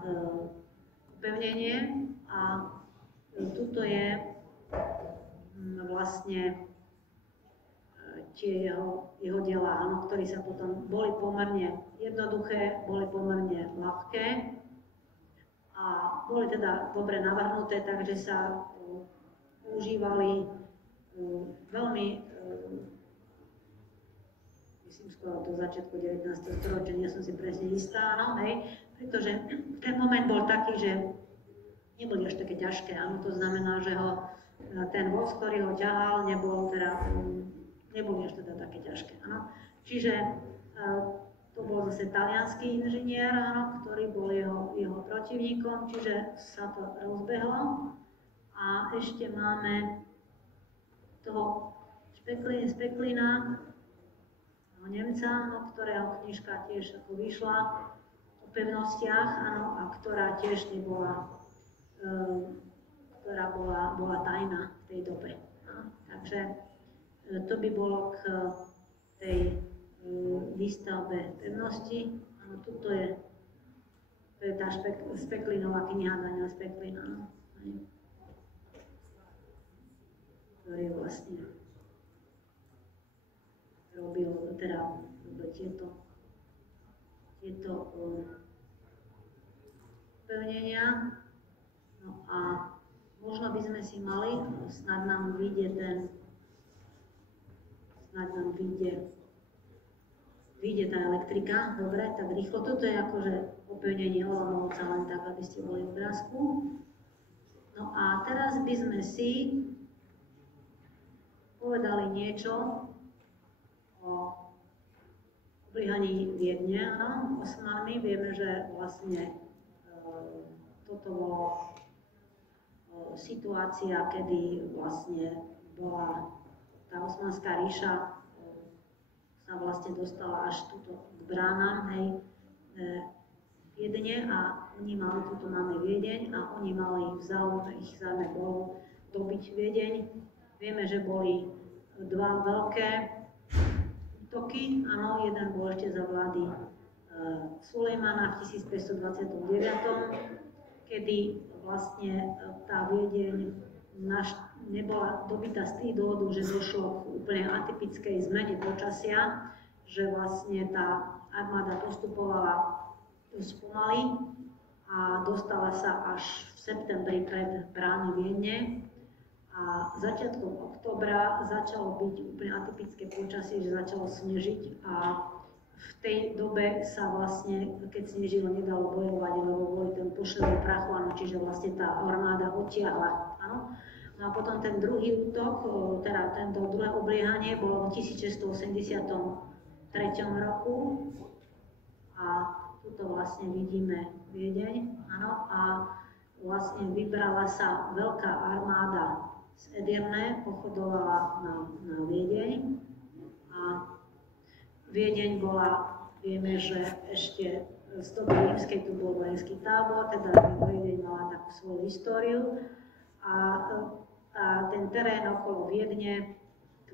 upevnenie a tuto je vlastne tie jeho diela, áno, ktoré sa potom boli pomerne jednoduché, boli pomerne ľahké a boli teda dobre navrhnuté, takže sa používali veľmi, myslím skoro do začiatku 19. storočia, nie som si presne istá, áno, hej, pretože ten moment bol taký, že neboli až také ťažké, áno, to znamená, že ten voz, ktorý ho ťahal, neboli až teda také ťažké, áno. Čiže to bol zase taliansky inžinier, áno, ktorý bol jeho protivníkom, čiže sa to rozbehlo. A ešte máme toho Speklina, Nemca, no, ktorého knižka tiež ako vyšla o pevnostiach, áno, a ktorá tiež nebola, ktorá bola tajná v tej dobe. No. Takže to by bolo k tej výstavbe pevnosti. Áno, tuto je tá Speklinová kniha Daniel Speklina, ktorý vlastne robil teda tieto pevnenia. No a možno by sme si mali, snad nám vyjde tá elektrika, dobre, tak rýchlo. Toto je akože opevnenie Olomouca, len tak, aby ste boli v obrázku. No a teraz by sme si povedali niečo o obliehaní Viedne, áno, Osmanmi. Vieme, že vlastne toto bolo situácia, kedy vlastne bola tá Osmanská ríša sa vlastne dostala až tuto k bránam, hej, Viedne a oni mali, tuto máme Viedeň a oni mali v záujme, ich záujme bolo dobiť Viedeň. Vieme, že boli dva veľké útoky, áno, jeden bol ešte za vlády Sulejmana v 1529, kedy vlastne tá Viedeň nebola dobitá z tých dôvodov, že došlo k úplne atypickej zmene počasia, že vlastne tá armáda postupovala dosť pomaly a dostala sa až v septembri pred brány Viedne a začiatkom októbra začalo byť úplne atypické počasie, že začalo snežiť a v tej dobe sa vlastne, keď snežilo, nedalo bojovať, lebo boli ten pošlevý prachu, čiže vlastne tá armáda odtiahla, áno. No a potom ten druhý útok, teda tento druhé obliehanie bolo v 1683 roku a tuto vlastne vidíme Viedeň, áno, a vlastne vybrala sa veľká armáda z Edirne, pochodovala na Viedeň a Viedeň bola, vieme, že ešte z doby rímskej tu bol vojenský tábor, teda Viedeň mala takú svoju históriu a ten terén okolo Viedne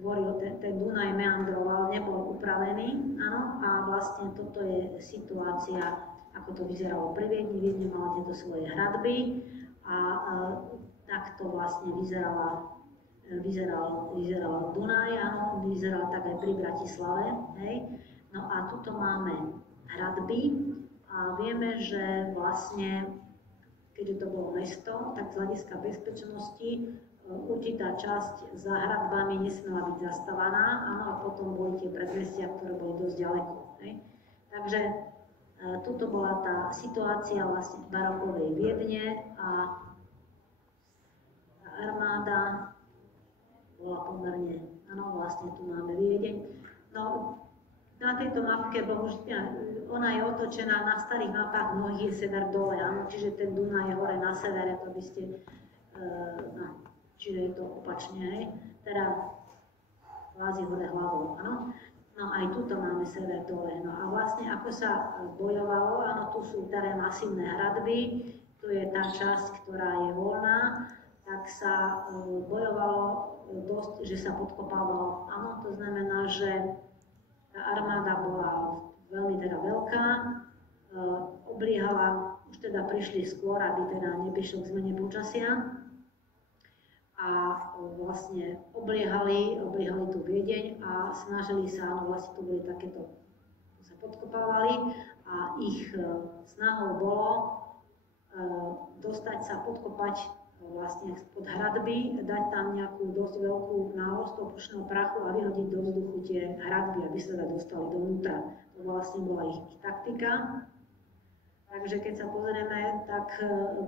tvoril, ten Dunaj meandroval, nebol upravený, áno, a vlastne toto je situácia, ako to vyzeralo pri Viedni. Viedne mala tieto svoje hradby a takto vlastne vyzeral Dunaj, áno, vyzeral tak aj pri Bratislave, hej. No a tuto máme hradby a vieme, že vlastne, keďže to bolo mesto, tak z hľadiska bezpečnosti určitá časť za hradbami nesmela byť zastávaná, áno, a potom boli tie predmestia, ktoré boli dosť ďaleko. Hej. Takže tuto bola tá situácia vlastne barokovej Viedne a armáda bola pomerne, áno, vlastne tu máme Viedeň. No, na tejto mapke, bohužiaľ, ona je otočená na starých mapách, mnohých je sever dole, áno, čiže ten Dunaj je hore na severe, to by ste, no, čiže je to opačne, hej, teda kvázi hore hlavou, áno. No aj tuto máme sever dole, no a vlastne ako sa bojovalo, áno, tu sú teda masívne hradby, tu je tá časť, ktorá je voľná, tak sa bojovalo dosť, že sa podkopávalo, áno, to znamená, že tá armáda bola veľmi teda veľká, obliehala, už teda prišli skôr, aby teda neprišlo k zmene počasia a vlastne obliehali tú Viedeň a snažili sa, no vlastne to boli takéto, sa podkopávali a ich snahou bolo dostať sa, podkopať vlastne pod hradby, dať tam nejakú dosť veľkú nálož toho pušného prachu a vyhodiť do vzduchu tie hradby, aby sa dostali dovnútra. To vlastne bola ich taktika. Takže keď sa pozrieme, tak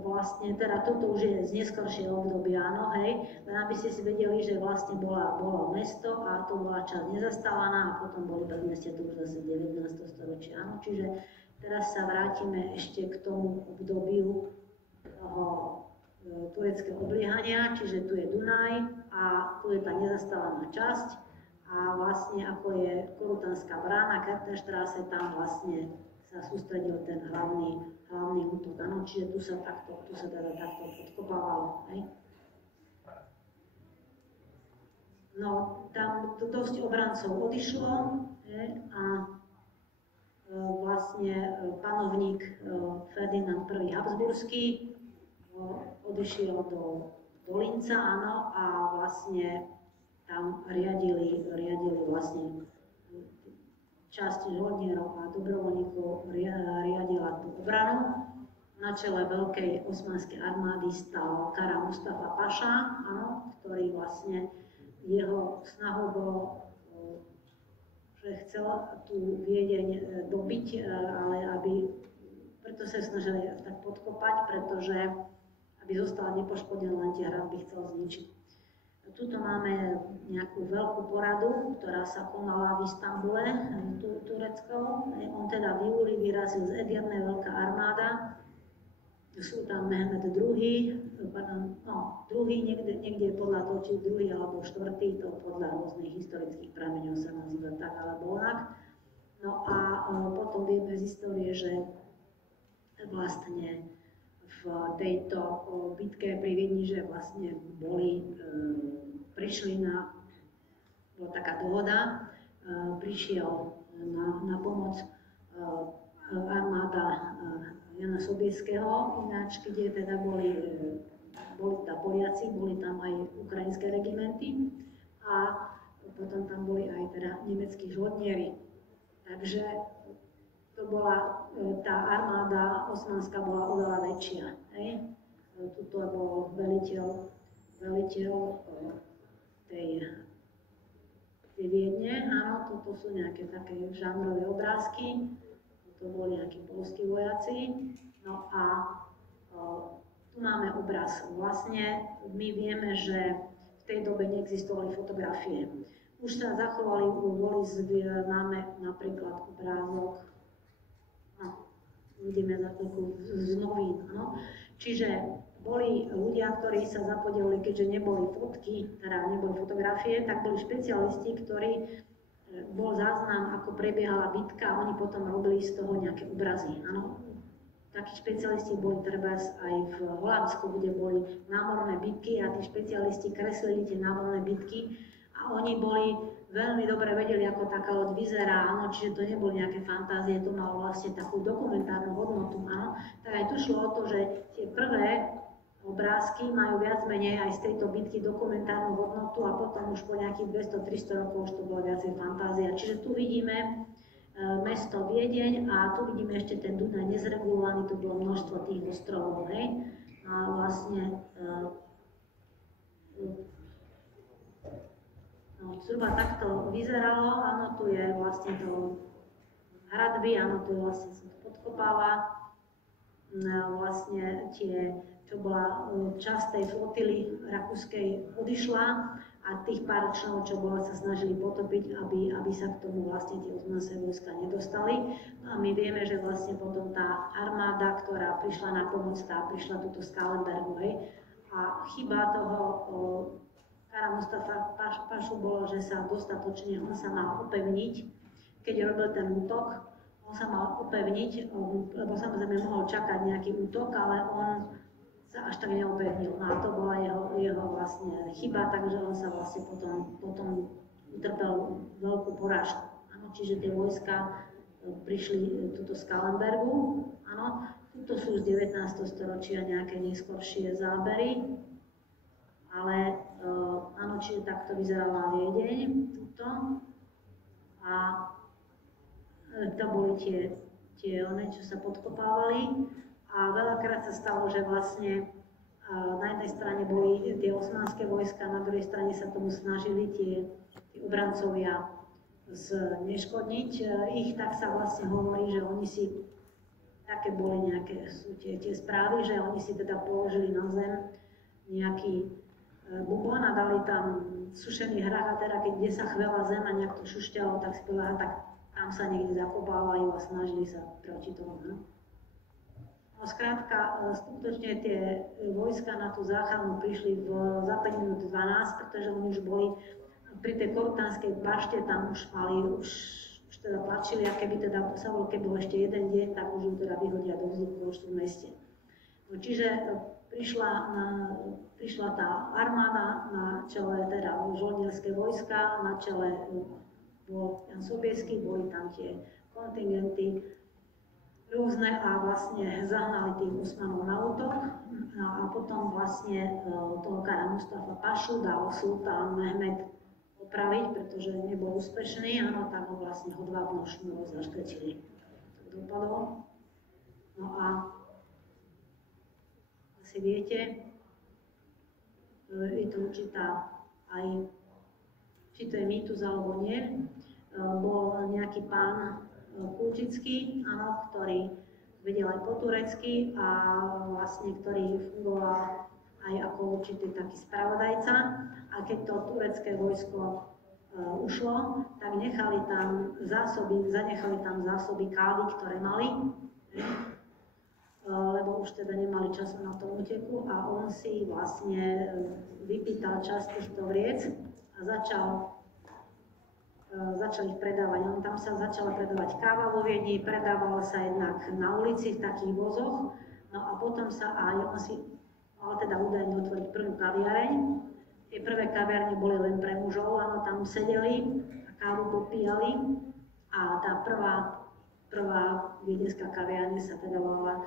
vlastne, teda toto už je z neskoršieho obdobia, áno, hej, len aby ste si vedeli, že vlastne bolo mesto a to bola časť nezastávaná a potom boli predmestia tu už zase 19. storočia, áno, čiže teraz sa vrátime ešte k tomu obdobiu toho tureckého obliehania, čiže tu je Dunaj a tu je tá nezastávaná časť a vlastne ako je Korutanská brána, Kertenstraße, tam vlastne sa sústredil ten hlavný útok, áno, čiže tu sa teda takto podkopávalo, hej. No, tam dosť obrancov odišlo, hej, a vlastne panovník Ferdinand I. Habsburský odišiel do Linca, áno, a vlastne tam riadili vlastne časť žoldnierov a dobrovoľníkov riadila tú obranu. Na čele veľkej osmanskej armády stal Kara Mustafa Paša, áno, ktorý vlastne jeho snahou bolo, že chcel tú Viedeň dobiť, ale preto sa snažili tak podkopať, pretože aby zostala nepoškodená, len tie hradby chcel zničiť. Tuto máme nejakú veľkú poradu, ktorá sa konala v Istanbule, Tureckou. On teda v júli vyrazil z Edirne, veľká armáda. Sultán Mehmed II, druhý, niekde podľa toho, či druhý alebo štvrtý, to podľa rôznych historických prameňov sa nazýva tak alebo onak. No a potom vieme z histórie, že vlastne v tejto bitke pri Viedni, že vlastne prišli bola taká dohoda, prišiel na pomoc armáda Jana Sobieského, ináč, kde teda boli Poliaci, boli tam aj ukrajinské regimenty a potom tam boli aj teda nemeckí žoldnieri. Takže to bola, tá armáda osmanská bola oveľa väčšia. Tuto bol veliteľ tej Viedne, áno, toto sú nejaké také žánrové obrázky, to boli nejakí poľskí vojaci. No a tu máme obraz. Vlastne my vieme, že v tej dobe neexistovali fotografie. Už sa zachovali, máme napríklad obrázok, vidíme za chvíľku z novín, áno. Čiže boli ľudia, ktorí sa zapodielili, keďže neboli fotky, teda neboli fotografie, tak boli špecialisti, ktorí bol záznam, ako prebiehala bitka a oni potom robili z toho nejaké obrazy, áno. Takí špecialisti boli treba aj v Holandsku, kde boli námorné bitky a tí špecialisti kreslili tie námorné bitky a oni boli veľmi dobre vedeli, ako taká loď vyzerá, áno, čiže to neboli nejaké fantázie, to malo vlastne takú dokumentárnu hodnotu, áno. Tak aj tu šlo o to, že tie prvé obrázky majú viac menej aj z tejto bitky dokumentárnu hodnotu a potom už po nejakých 200-300 rokov už to bola viacej fantázia. Čiže tu vidíme mesto Viedeň a tu vidíme ešte ten Dunaj nezregulovaný, tu bolo množstvo tých ostrovov, hej. A vlastne zhruba takto vyzeralo. Áno, tu je vlastne to hradby, áno, tu je vlastne sa to podkopáva. Vlastne tie, čo bola časť tej flotily rakúskej odišla a tých pár členov, čo bolo, sa snažili potopiť, aby sa k tomu vlastne tie osmanské vojska nedostali. No a my vieme, že vlastne potom tá armáda, ktorá prišla na pomoc, tá prišla túto z Kalembergu, hej. A chyba toho Kara Mustafa Pašu bolo, že sa dostatočne, on sa mal upevniť, keď robil ten útok, on sa mal upevniť, lebo samozrejme mohol čakať nejaký útok, ale on sa až tak neupevnil. No a to bola jeho vlastne chyba, takže on sa vlastne potom utrpel veľkú porážku. Ano, čiže tie vojska prišli tuto z Kalembergu, áno, tuto sú z 19. storočia nejaké neskôršie zábery, ale áno, čiže takto vyzerala Viedeň, tuto. A to boli tie čo sa podkopávali a veľakrát sa stalo, že vlastne na jednej strane boli tie osmanské vojska, na druhej strane sa tomu snažili tie obrancovia zneškodniť ich, tak sa vlastne hovorí, že oni si, také boli nejaké sú tie správy, že oni si teda položili na zem nejaký bubon a dali tam sušený hrách a teda keď sa chvela zem a nejak to šušťalo, tak si povedala, tak tam sa niekde zakopávajú a snažili sa proti tomu. No? No skrátka, skutočne tie vojska na tú záchranu prišli za 5 minút 12, pretože oni už boli pri tej Korutánskej bašte, tam už mali, už teda tlačili, a keby teda keby bol ešte jeden deň, tak už ju teda vyhodia do vzduchu, už v meste. No, čiže prišla tá armáda na čele teda žoldnierské vojska, na čele bol Jan Sobieský, boli tam tie kontingenty rôzne a vlastne zahnali tých Osmanov na útok. No a potom vlastne toho Kara Mustafa Pašu dal sultán Mehmed opraviť, pretože nebol úspešný, áno, tak ho vlastne hodvábnou šnúrou zaškrtili. Tak dopadlo. No a asi viete, je to určitá aj či to je mýtus alebo nie, bol nejaký pán Kulčický, áno, ktorý vedel aj po turecky a vlastne ktorý fungoval aj ako určitý taký spravodajca. A keď to turecké vojsko ušlo, tak zanechali tam zásoby kávy, ktoré mali, lebo už teda nemali času na tom úteku a on si vlastne vypýtal časť týchto vriec a začal ich predávať. Tam sa začala predávať káva vo Viedni, predávala sa jednak na ulici v takých vozoch, no a potom sa aj on si mal teda údajne otvoriť prvú kaviareň. Tie prvé kaviarne boli len pre mužov, áno, tam sedeli a kávu popíjali a tá prvá viedenská kaviareň sa teda volala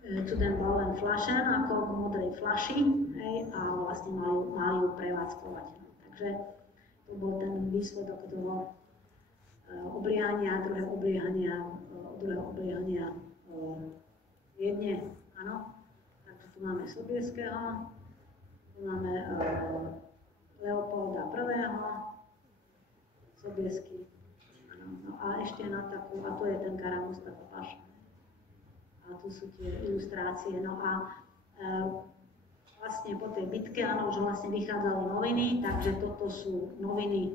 zu den blauen Flaschen, ako v modrej flaši, hej, a vlastne mali ju prevádzkovať. Takže to bol ten výsledok toho obliehania, druhého obliehania Viedne, áno. Takže tu máme Sobieského, tu máme Leopolda I, Sobieský, áno. No a ešte na takú, a to je ten Kara Mustafa Paša. A tu sú tie ilustrácie, no a vlastne po tej bitke, áno, už vlastne vychádzali noviny, takže toto sú noviny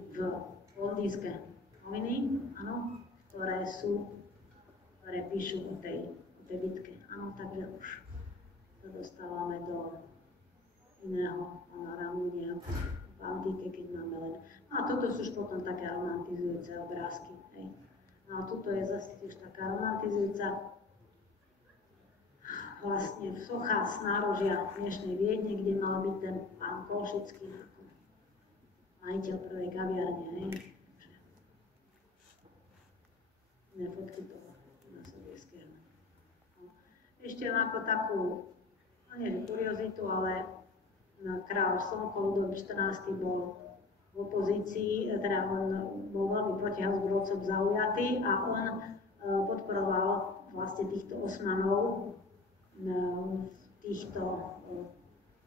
londýnske noviny, áno, ktoré píšu o tej bitke, áno, takže už sa dostávame do iného panorámu, nejakú v antike, keď máme len. A toto sú už potom také romantizujúce obrázky, hej. No a tuto je zase tiež taká romantizujúca vlastne socha z nárožia dnešnej Viedne, kde mal byť ten pán Kolšický, majiteľ prvej kaviarne, hej. Iné fotky toho na Sobieského. No. Ešte ako takú, nie kuriozitu, ale kráľ Slnko Ľudovít XIV bol v opozícii, teda on bol veľmi proti Habsburovcom zaujatý a on podporoval vlastne týchto Osmanov v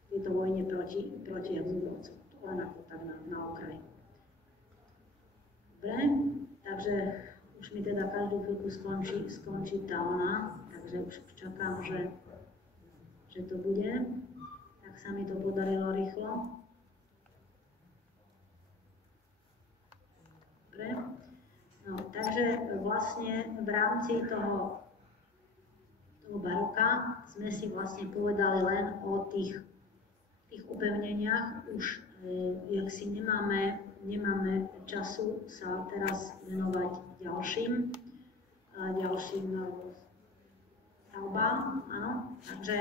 tejto vojne proti Habsburovcom. Len ako tak na okraji. Dobre, takže už mi teda každú chvíľku skončí tá ona, takže už čakám, že to bude. Tak sa mi to podarilo rýchlo. Dobre. No, takže vlastne v rámci toho baroka sme si vlastne povedali len o tých upevneniach. Už jak si nemáme času sa teraz venovať ďalším stavbám. Áno. Takže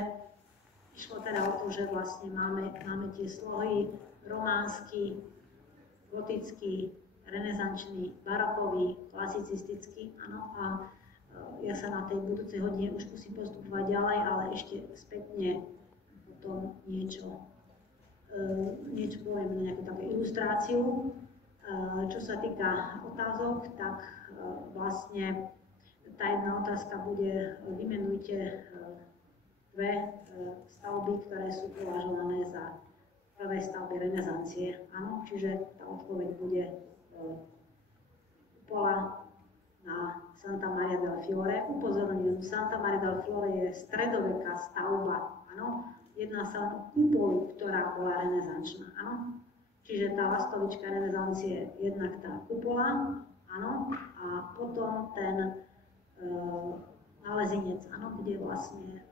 išlo teda o to, že vlastne máme tie slohy románsky, gotický, renesančný, barokový, klasicistický, áno, a ja sa na tej budúcej hodine už musím postupovať ďalej, ale ešte spätne potom niečo poviem, nejakú takú ilustráciu. Čo sa týka otázok, tak vlastne tá jedna otázka bude, vymenujte dve stavby, ktoré sú považované za prvé stavby renesancie. Áno, čiže tá odpoveď bude kupola na Santa Maria del Fiore. Upozorňujem, Santa Maria del Fiore je stredoveká stavba. Áno, jedná sa o kupolu, ktorá bola renesančná. Áno, čiže tá lastovička renesancie je jednak tá kupola, áno, a potom ten nálezinec, áno, kde vlastne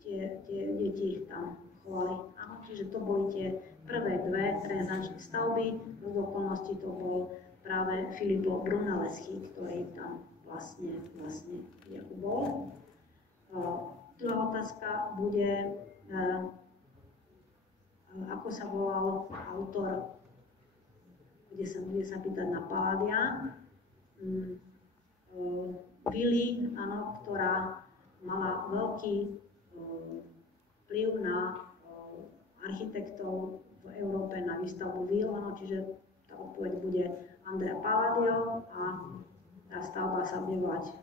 tie deti tam chovali. Áno, čiže to boli tie prvé dve renesančné stavby. Z okolností to bol práve Filippo Brunelleschi, ktorý tam vlastne bol. Druhá otázka bude, ako sa volal autor, bude sa pýtať na Palladia. Willy, áno, ktorá mala veľký vplyv na architektov v Európe na výstavbu víl, áno, čiže tá odpoveď bude Andrea Palladio a tá stavba sa bude volať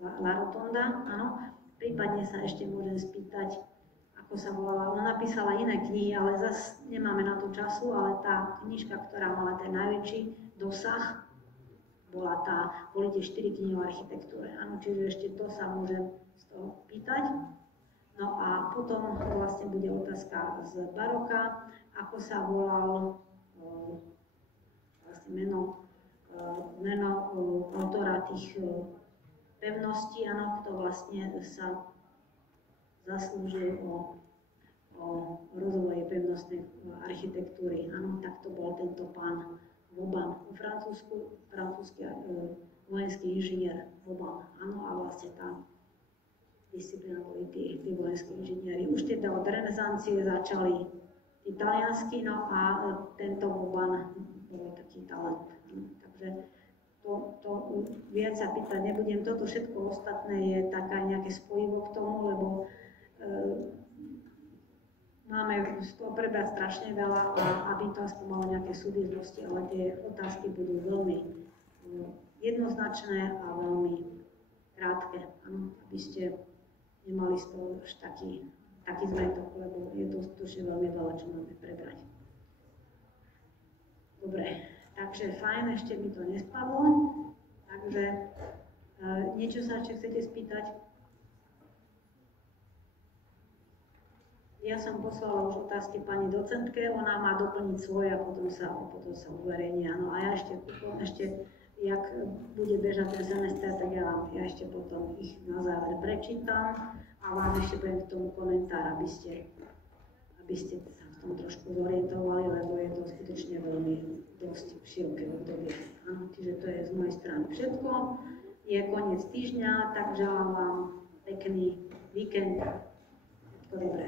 La Rotonda, áno. Prípadne sa ešte môžem spýtať, ako sa volala. Ona napísala iné knihy, ale zase nemáme na to času, ale tá knižka, ktorá mala ten najväčší dosah, boli tie 4 knihy o architektúre. Áno, čiže ešte to sa môžem z toho pýtať. No a potom vlastne bude otázka z baroka, ako sa volal vlastne meno autora tých pevností, áno, kto vlastne sa zaslúžil o rozvoje pevnostnej architektúry. Áno, tak to bol tento pán Vauban vo Francúzsku, francúzsky vojenský inžinier Vauban. Áno, a vlastne tá disciplína boli tí vojenskí inžinieri. Už teda od renesancie začali italiansky, no a tento Vauban bol taký talent. Takže to viac sa pýtať nebudem. Toto všetko ostatné je taká nejaké spojivo k tomu, lebo máme z toho prebrať strašne veľa, aby to aspoň malo nejaké súvislosti, ale tie otázky budú veľmi jednoznačné a veľmi krátke, áno, aby ste nemali z toho až taký zmetok, lebo je to skutočne veľmi veľa, čo máme prebrať. Dobre, takže fajn, ešte mi to nespadlo, takže niečo sa ešte chcete spýtať? Ja som poslala už otázky pani docentke, ona má doplniť svoje a potom sa uverejní. Áno, a ja ešte, jak bude bežať ten semester, tak ja ešte potom ich na záver prečítam a vám ešte poviem k tomu komentár, aby ste sa v tom trošku zorientovali, lebo je to skutočne veľmi dosť široké obdobie. Áno, čiže to je z mojej strany všetko. Je koniec týždňa, tak želám vám pekný víkend. Všetko dobré.